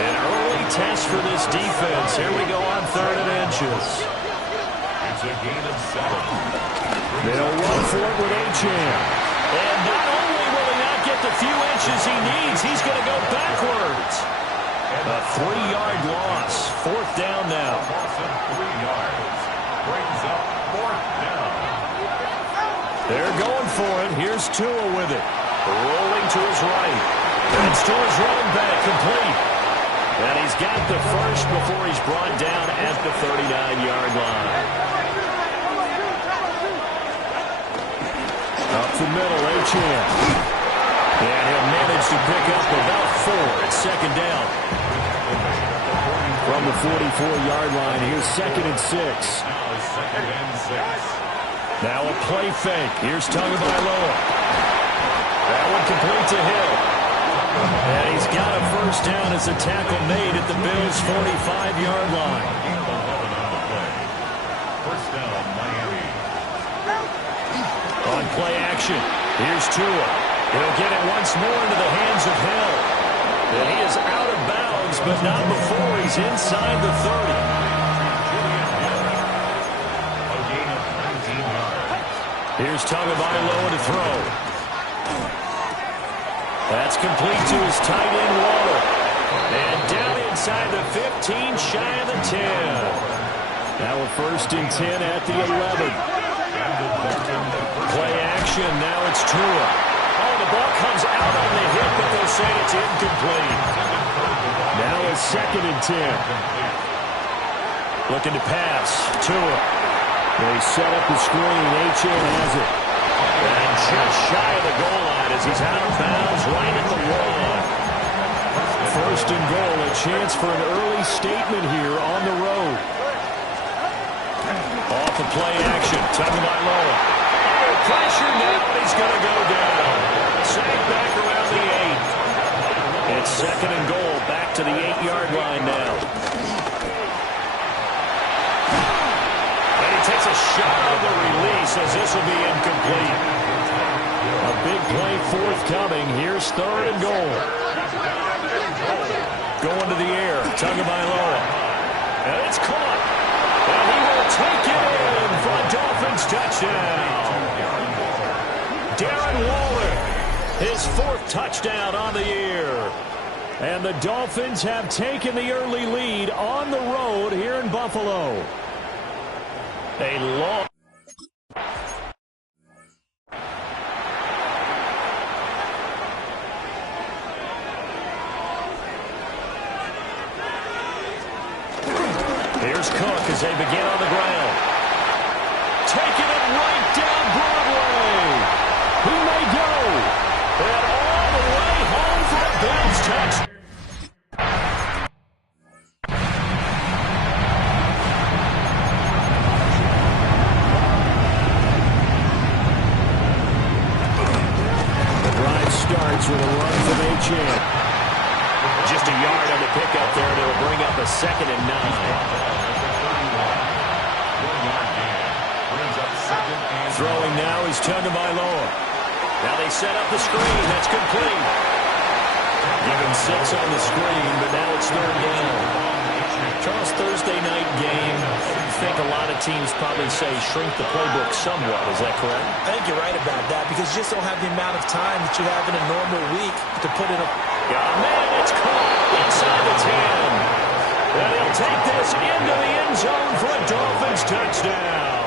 An early test for this defense. Here we go on 3rd and inches. It's a gain of 7. They'll run for it with Achane. And not only will he not get the few inches he needs, he's going to go backwards. A 3-yard loss. 4th down now. Loss of 3 yards. Brings up 4th down. They're going for it. Here's Tua with it. Rolling to his right. It's to his running back, complete. And he's got the first before he's brought down at the 39-yard line. Up the middle, Achane. And he'll manage to pick up about 4 at 2nd down. From the 44-yard line, here's 2nd and 6. Now 2nd and 6. Now a play fake. Here's Tagovailoa. That one complete to Hill. And he's got a first down as a tackle made at the Bills' 45-yard line. First down, Miami. On play action, here's Tua. He'll get it once more into the hands of Hill. And he is out of bounds, but not before he's inside the 30. A gain of 19 yards. Here's Tagovailoa to throw. That's complete to his tight end, Waddle. And down inside the 15, shy of the 10. Now a 1st and 10 at the 11. Play action, now it's Tua. Oh, the ball comes out on the hit, but they'll say it's incomplete. Now a 2nd and 10. Looking to pass, Tua. They set up the screen, Achane has it. And just shy of the goal line as he's out of bounds right at the 1. 1st and goal, a chance for an early statement here on the road. Off the play action, Tagovailoa. Pressure now, he's going to go down. Sack back around the 8. It's 2nd and goal, back to the 8-yard line now. And he takes a shot on the release as this will be incomplete. A big play forthcoming. Here's 3rd and goal. Going to the air, Tagovailoa. And it's caught. And he will take it in for a Dolphins touchdown. Darren Waller, his 4th touchdown on the year. And the Dolphins have taken the early lead on the road here in Buffalo. A long... Here's Cook as they begin on the ground. Taking it right down Broadway. He may go. And all the way home for a Bills touchdown. The drive starts with a run from Achane. Just a yard on the pickup there. They'll bring up a 2nd and 9. Throwing now is Tagovailoa. Now they set up the screen. That's complete. Given 6 on the screen, but now it's 3rd down. Charles, Thursday night game, I think a lot of teams probably say shrink the playbook somewhat. Is that correct? I think you're right about that because you just don't have the amount of time that you have in a normal week to put in a... Oh, man, it's caught inside the 10. And he'll take this into the end zone for a Dolphins touchdown.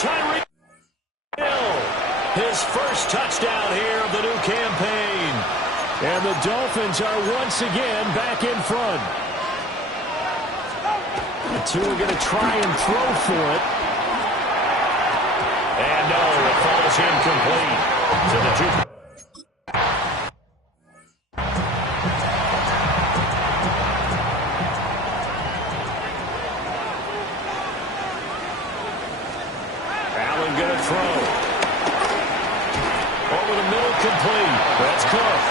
Tyreek Hill, his first touchdown here of the new campaign. And the Dolphins are once again back in front. The two are going to try and throw for it. And no, it falls incomplete to the two. Allen going to throw. Over the middle, complete. That's Cook.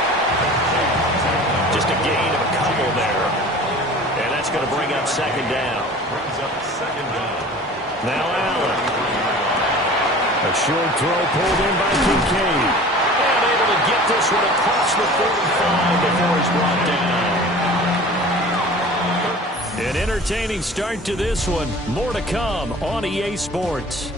Just a gain of a couple there. And that's going to bring up second down. Brings up second down. Now Allen. A short throw pulled in by Kincaid. And able to get this one across the 45 before he's brought down. An entertaining start to this one. More to come on EA Sports.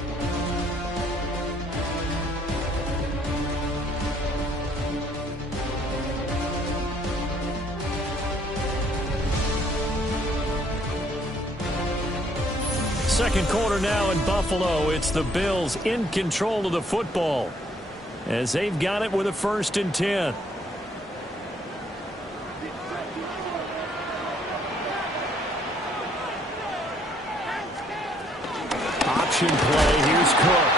Second quarter now in Buffalo. It's the Bills in control of the football as they've got it with a 1st and 10. Option play. Here's Cook.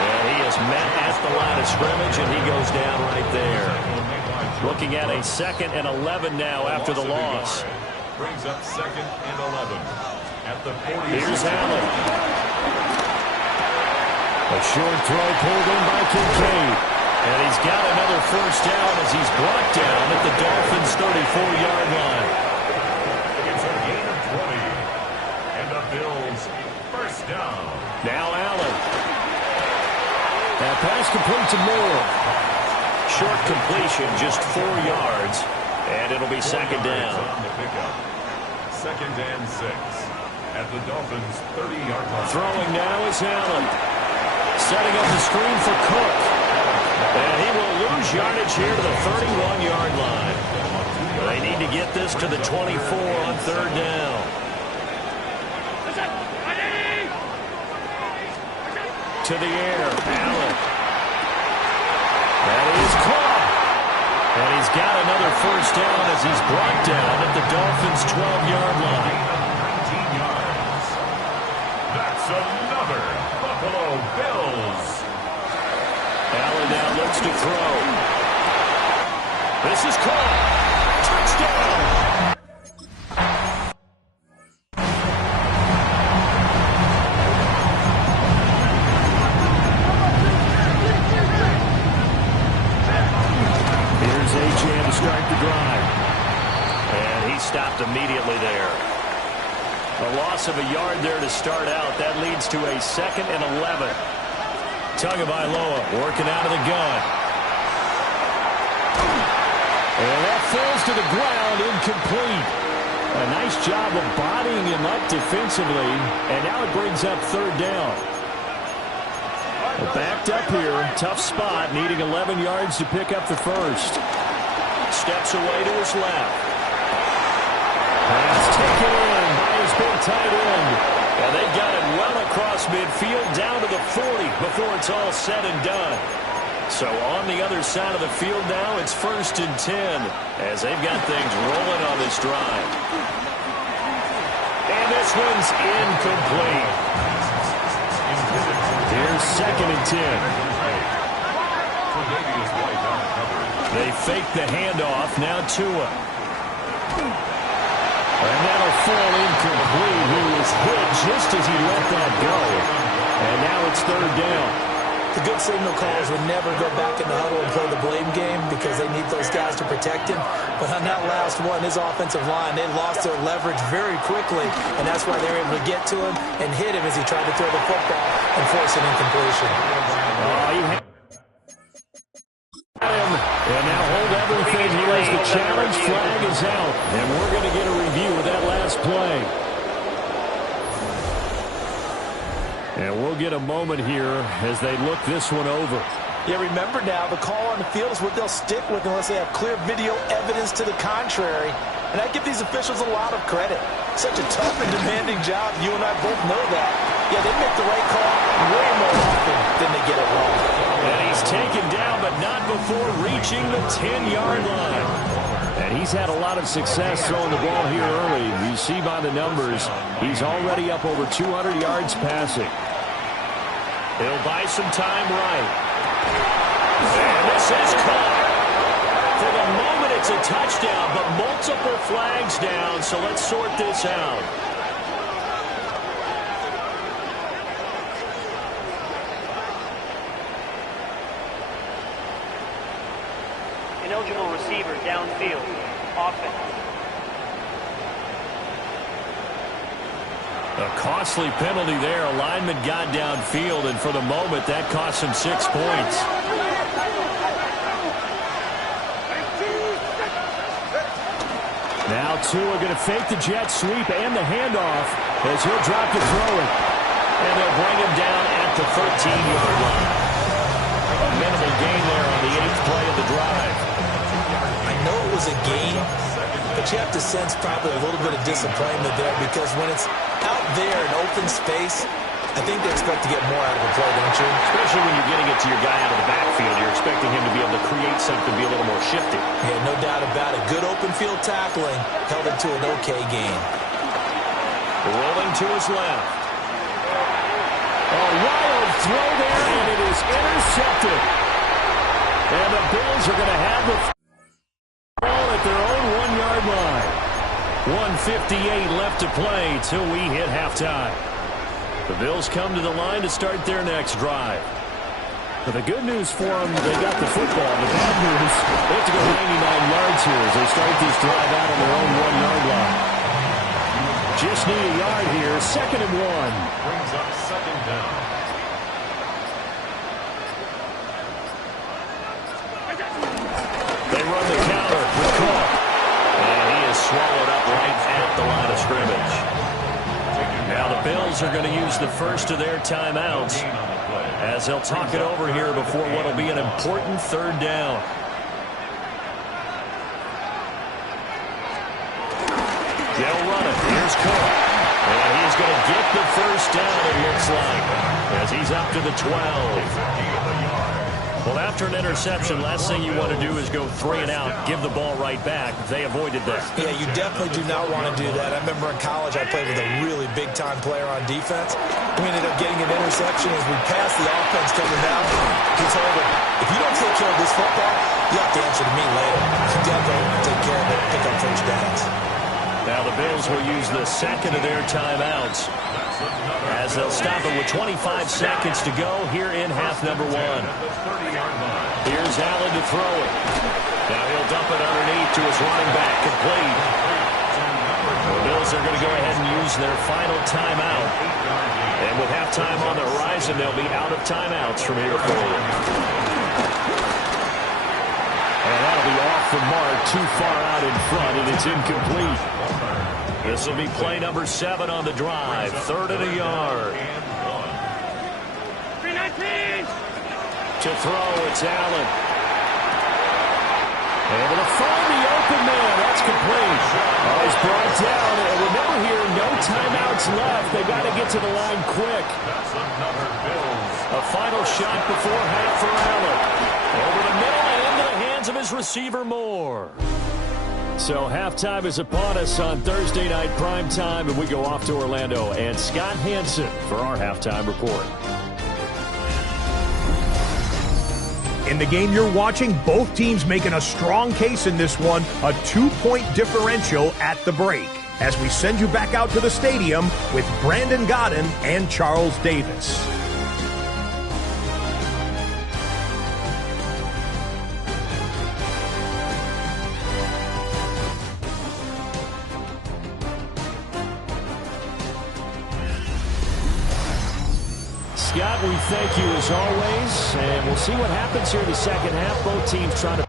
And he is met at the line of scrimmage, and he goes down right there. Looking at a 2nd and 11 now after the loss. Brings up 2nd and 11. At the 40. Here's Allen. A short throw pulled in by Kincaid. And he's got another 1st down as he's brought down at the Dolphins' 34-yard line. It's a gain of 20. And the Bills 1st down. Now Allen. That pass complete to Moore. Short completion, just 4 yards. And it'll be 2nd down. On the pickup. 2nd and 6. At the Dolphins' 30-yard line. Throwing now is Allen. Setting up the screen for Cook. And he will lose yardage here to the 31-yard line. They need to get this to the 24 on 3rd down. To the air, Allen. That is caught. And he's got another 1st down as he's brought down at the Dolphins' 12-yard line. Another Buffalo Bills. Allen now looks to throw. This is caught. Touchdown. Here's Achane to start the drive. And he stopped immediately there. A loss of a yard there to start out. That leads to a 2nd and 11. Tagovailoa working out of the gun. And that falls to the ground, incomplete. A nice job of bodying him up defensively. And now it brings up 3rd down. Backed up here, tough spot, needing 11 yards to pick up the 1st. Steps away to his left. Pass taken in by his big tight end. And they got it well across midfield down to the 40 before it's all said and done. So on the other side of the field now, it's 1st and 10 as they've got things rolling on this drive. And this one's incomplete. Here's 2nd and 10. They fake the handoff. Now Tua. And that'll fall incomplete. He was hit just as he let that go. And now it's 3rd down. The good signal callers would never go back in the huddle and play the blame game because they need those guys to protect him. But on that last one, his offensive line, they lost their leverage very quickly, and that's why they were able to get to him and hit him as he tried to throw the football and force an incompletion. Oh, you had him And now hold everything here as the challenge flag is out. And we're going to get a review of that last play. And we'll get a moment here as they look this one over. Yeah, remember now, the call on the field is what they'll stick with unless they have clear video evidence to the contrary. And I give these officials a lot of credit. Such a tough and demanding job. You and I both know that. Yeah, they make the right call way more often than they get it wrong. And he's taken down, but not before reaching the 10-yard line. And he's had a lot of success throwing the ball here early. You see by the numbers, he's already up over 200 yards passing. He'll buy some time right. And this is caught. For the moment, it's a touchdown, but multiple flags down, so let's sort this out. Ineligible receiver downfield. Offense. A costly penalty there. A lineman got downfield, and for the moment, that cost him 6 points. Now Tua going to fake the jet sweep and the handoff as he'll drop to throw it. And they'll bring him down at the 13-yard line. A minimal gain there on the 8th play of the drive. I know it was a gain, but you have to sense probably a little bit of disappointment there because when it's out there in open space, I think they expect to get more out of a play, don't you? Especially when you're getting it to your guy out of the backfield. You're expecting him to be able to create something, be a little more shifty. Yeah, no doubt about it. Good open field tackling held him to an okay gain. Rolling to his left. A wild throw there, and it is intercepted. And the Bills are going to have the ball at their own 1-yard line. 1:58 left to play till we hit halftime. The Bills come to the line to start their next drive. But the good news for them, they got the football. The bad news, they have to go 99 yards here as they start this drive out on their own 1-yard line. Just need a yard here, 2nd and 1. Brings up 2nd down. They run the counter with Cook. And he is swallowed up right at the line of scrimmage. Now the Bills are going to use the first of their timeouts as they'll talk it over here before what will be an important 3rd down. They'll run it. Here's Cook. And he's going to get the first down, it looks like, as he's up to the 12. Well, after an interception, last thing you want to do is go 3 and out, give the ball right back. They avoided that. Yeah, you definitely do not want to do that. I remember in college I played with a really big-time player on defense. We ended up getting an interception as we passed the offense coming down. He told him, if you don't take care of this football, you have to answer to me later. You definitely take care of it, pick up first downs. Now the Bills will use the 2nd of their timeouts as they'll stop it with 25 seconds to go here in half number 1. Here's Allen to throw it. Now he'll dump it underneath to his running back, complete. The Bills are going to go ahead and use their final timeout. And with halftime on the horizon, they'll be out of timeouts from here forward. And that'll be off the mark, too far out in front, and it's incomplete. This will be play number 7 on the drive. 3rd and a yard. To throw, it's Allen. Able to find the open man. That's complete. Oh, he's brought down. And remember here, no timeouts left. They've got to get to the line quick. A final shot before half for Allen. Over the middle and into the hands of his receiver, Moore. So halftime is upon us on Thursday night primetime, and we go off to Orlando and Scott Hansen for our halftime report. In the game you're watching, both teams making a strong case in this one, a 2-point differential at the break. As we send you back out to the stadium with Brandon Godden and Charles Davis. Scott, we thank you as always, and we'll see what happens here in the second half. Both teams trying to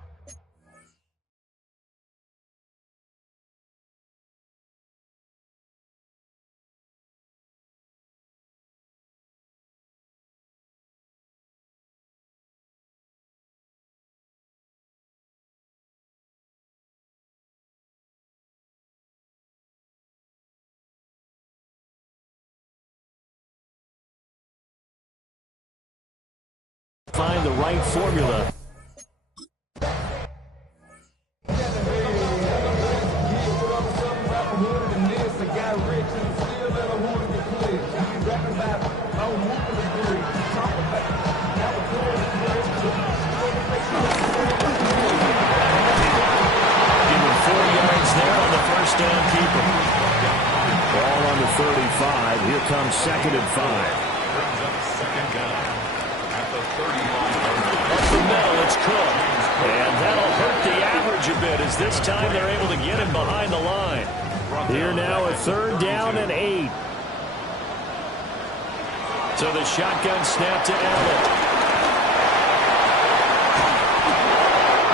find the right formula. Down keeper. Ball on the 35. Here comes 2nd and 5. Second down at the 30-line. Up the middle, it's Cook. And that'll hurt the average a bit as this time they're able to get him behind the line. Here now a 3rd down and 8. So the shotgun snap to Allen.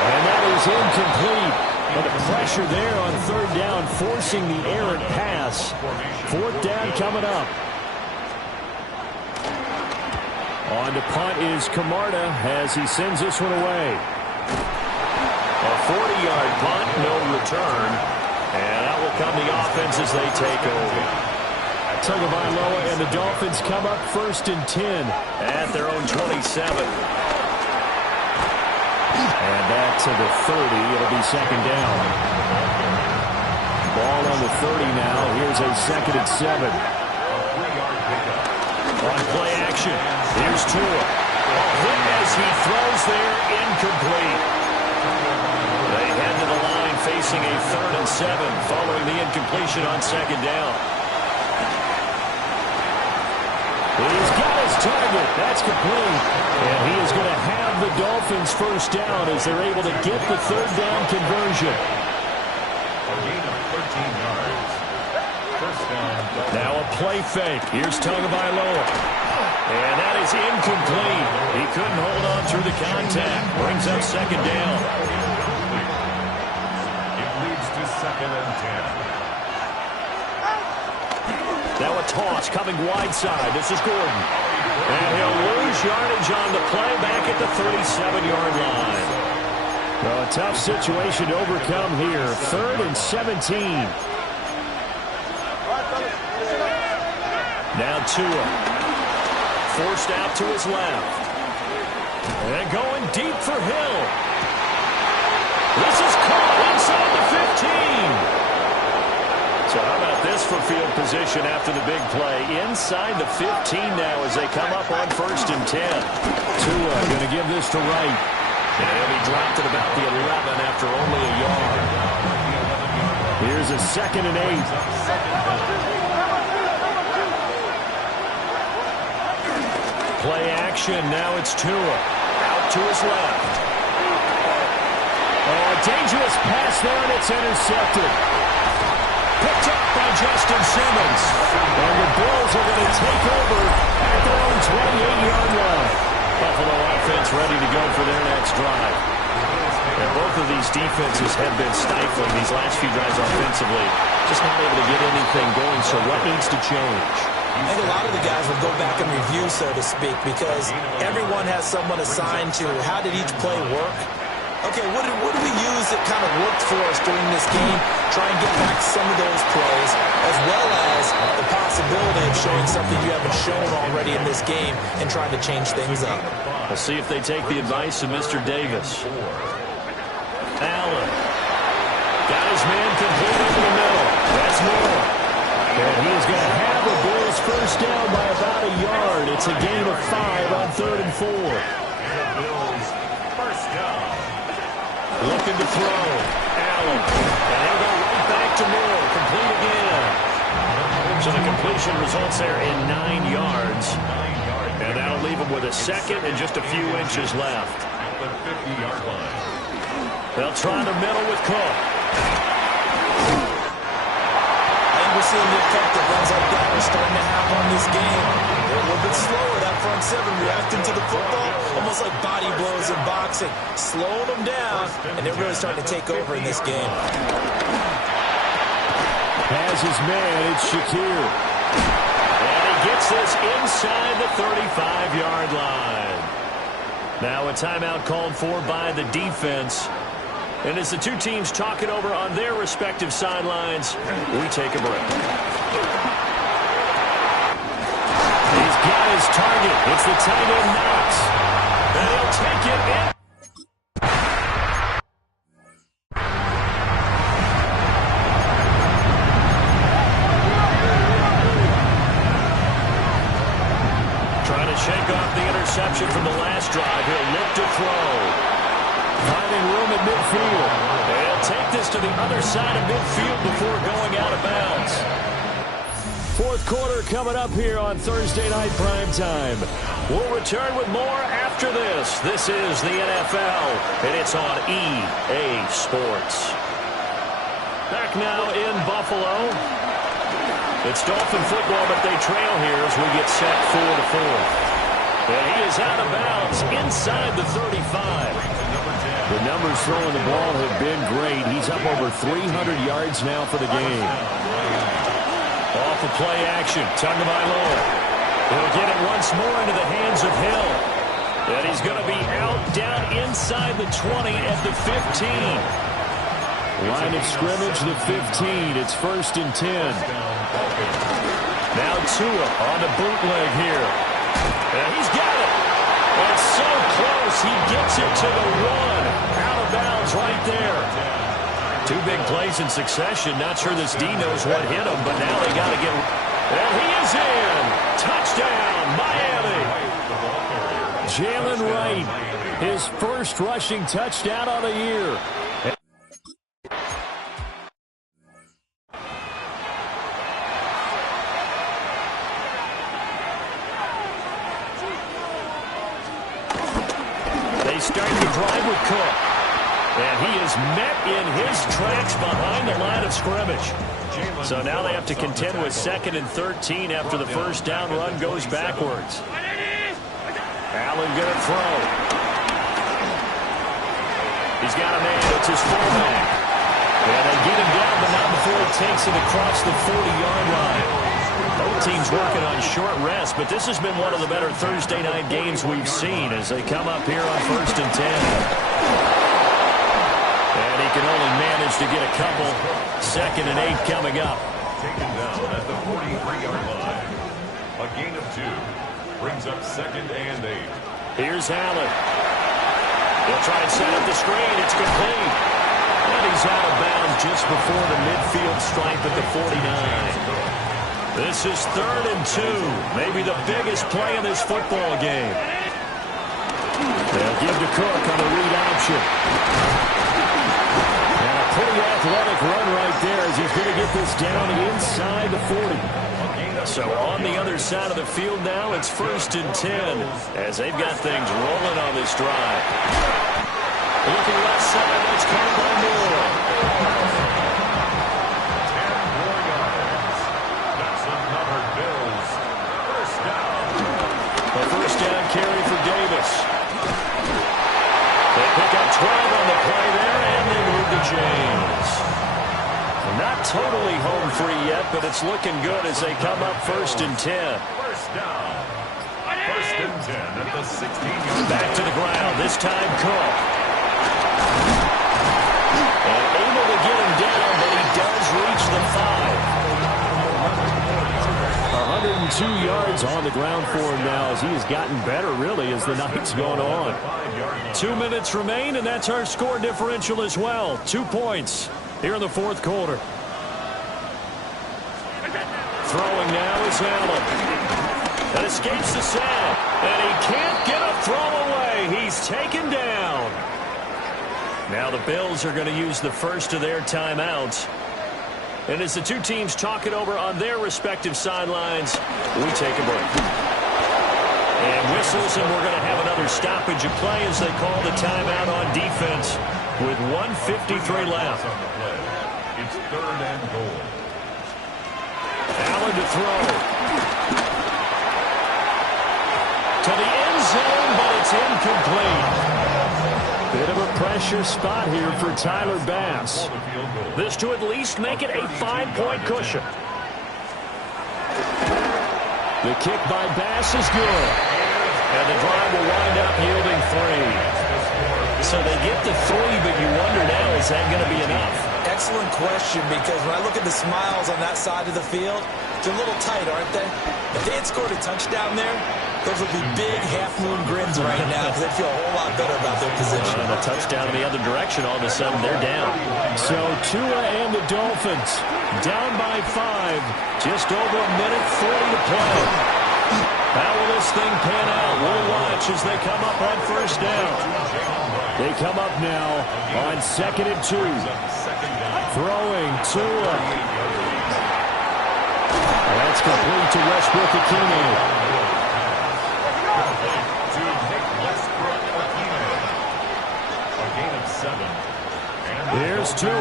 And that is incomplete. But the pressure there on 3rd down, forcing the errant pass. 4th down coming up. On to punt is Camarda as he sends this one away. A 40-yard punt, no return. And out will come the offense as they take over. Tagovailoa and the Dolphins come up 1st and 10 at their own 27. And back to the 30. It'll be 2nd down. Ball on the 30 now. Here's a 2nd and 7. On play action. Here's Tua. Hit as he throws there. Incomplete. They head to the line facing a 3rd and 7 following the incompletion on 2nd down. He's got his target. That's complete. And he is going to have the Dolphins 1st down as they're able to get the 3rd down conversion. A gain of 13 yards. 1st down. Now a play fake. Here's Tagovailoa. And that is incomplete. He couldn't hold on through the contact. Brings up 2nd down. It leads to 2nd and 10. Now a toss coming wide side. This is Gordon. And he'll lose yardage on the play back at the 37-yard line. Well, a tough situation to overcome here. 3rd and 17. Now Tua. Forced out to his left. And going deep for Hill. This is caught inside the 15. So how about this for field position after the big play? Inside the 15 now as they come up on 1st and 10. Tua going to give this to Wright. And he dropped it about the 11 after only a yard. Here's a 2nd and 8. Play action. Now it's Tua. Out to his left. Oh, a dangerous pass there, and it's intercepted. Picked up by Justin Simmons. And the Bills are going to take over at their own 28-yard line. Buffalo offense ready to go for their next drive. And both of these defenses have been stifling these last few drives offensively. Just not able to get anything going, so what needs to change? I think a lot of the guys will go back and review, so to speak, because everyone has someone assigned to how did each play work. Okay, what did we use that kind of worked for us during this game? Try and get back some of those plays, as well as the possibility of showing something you haven't shown already in this game and trying to change things up. We'll see if they take the advice of Mr. Davis. Allen. Got his man complete over the middle. That's more. And he is going to have the Bills 1st down by about a yard. It's a gain of 5 on 3rd and 4. Bills 1st down. Looking to throw. Allen. And he'll go right back to Moore. Complete again. So the completion results there in 9 yards. And that'll leave him with a 2nd and just a few inches left. At the 50-yard line. They'll try the middle with Cook. We're seeing the effect that runs like that are starting to have on this game. They're a little bit slower, that front 7 reacting to the football, almost like body blows in boxing, slowing them down, and they're really starting to take over in this game. Has his man, it's Shakir. And he gets this inside the 35-yard line. Now a timeout called for by the defense. And as the two teams talk it over on their respective sidelines, we take a break. He's got his target. It's the tight end Knox. And he'll take it in. Trying to shake off the interception from the last drive. He'll look to throw. Finding room at midfield. He'll take this to the other side of midfield before going out of bounds. Fourth quarter coming up here on Thursday Night Primetime. We'll return with more after this. This is the NFL, and it's on EA Sports. Back now in Buffalo. It's Dolphin football, but they trail here as we get set for the fourth. And he is out of bounds inside the 35. The numbers throwing the ball have been great. He's up over 300 yards now for the game. Off of play action, tugged by Lowe. He'll get it once more into the hands of Hill. And he's going to be out down inside the 20 at the 15. Line of scrimmage, the 15. It's 1st and 10. Now Tua on the bootleg here. And he's got it. And so close, he gets it to the 1. Out of bounds right there. Two big plays in succession. Not sure this D knows what hit him, but now they got to get... And he is in. Touchdown, Miami. Jalen Wright, his first rushing touchdown of the year. They start the drive with Cook. And he is met in his tracks behind the line of scrimmage. So now they have to contend with 2nd and 13 after the first down run goes backwards. Allen going to throw. He's got a man. It's his fullback. And they get him down, but not before he takes it across the 40-yard line. Both teams working on short rest, but this has been one of the better Thursday night games we've seen as they come up here on 1st and 10. And he can only manage to get a couple. 2nd and 8 coming up. Taken down at the 43-yard line. A gain of 2 brings up 2nd and 8. Here's Allen. He'll try and set up the screen. It's complete. And he's out of bounds just before the midfield stripe at the 49. This is 3rd and 2. Maybe the biggest play in this football game. They'll give to Cook on a read option. Pretty athletic run right there as he's going to get this down inside the 40. So on the other side of the field now, it's 1st and 10 as they've got things rolling on this drive. Looking left side, that's caught by Moore. 10 more yards. That's another Bills first down. A first down carry for Davis. They pick up 12 on the play there, and they move to James. Not totally home free yet, but it's looking good as they come up 1st and 10. First down. 1st and 10 at the 16-yard. Back to the ground, this time Cook. And able to get him down, but he does reach the 5. 102 yards on the ground for him now as he has gotten better, really, as the night's gone on. 2 minutes remain, and that's our score differential as well. 2 points here in the fourth quarter. Throwing now is Allen. That escapes the sack, and he can't get a throw away. He's taken down. Now the Bills are going to use the first of their timeouts. And as the two teams talk it over on their respective sidelines, we take a break. And whistles, and we're going to have another stoppage of play as they call the timeout on defense with 1:53 left. It's 3rd and goal. Allen to throw. To the end zone, but it's incomplete. Bit of a pressure spot here for Tyler Bass. This to at least make it a 5-point cushion. The kick by Bass is good. And the drive will wind up yielding 3. So they get the 3, but you wonder now, is that going to be enough? Excellent question, because when I look at the smiles on that side of the field, They're a little tight, aren't they? If they had scored a touchdown there, those would be big half-moon grins right now because they'd feel a whole lot better about their position. And a touchdown in the other direction, all of a sudden they're down. So Tua and the Dolphins down by 5. Just over a minute 40 to play. How will this thing pan out? We'll watch as they come up on first down. They come up now on 2nd and 2. Throwing Tua. That's complete to Westbrook-Ikhine. Here's Tua.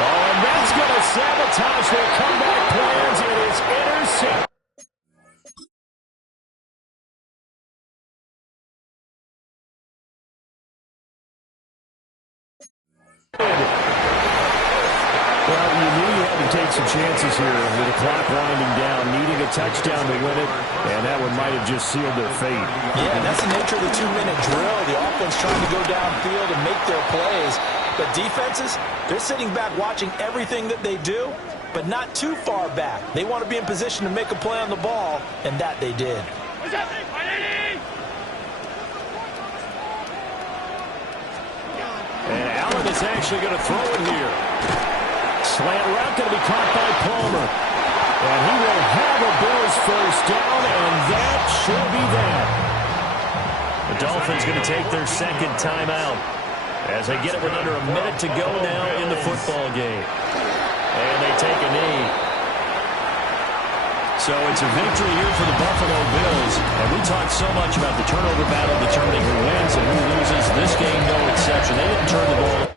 Oh, and that's going to sabotage their comeback plans. It is intercepted. Well, you knew you had to take some chances here with the clock winding down, needing a touchdown to win it, and that one might have just sealed their fate. Yeah, that's the nature of the 2-minute drill. The offense trying to go downfield and make their plays. But defenses, they're sitting back watching everything that they do, but not too far back. They want to be in position to make a play on the ball, and that they did. And Allen is actually going to throw it here. Slant route going to be caught by Palmer. And he will have a Bills first down, and that should be that. The Dolphins going to take their second timeout as they get it with under a minute to go now in the football game. And they take a knee. So it's a victory here for the Buffalo Bills. And we talked so much about the turnover battle determining who wins and who loses. This game, no exception. They didn't turn the ball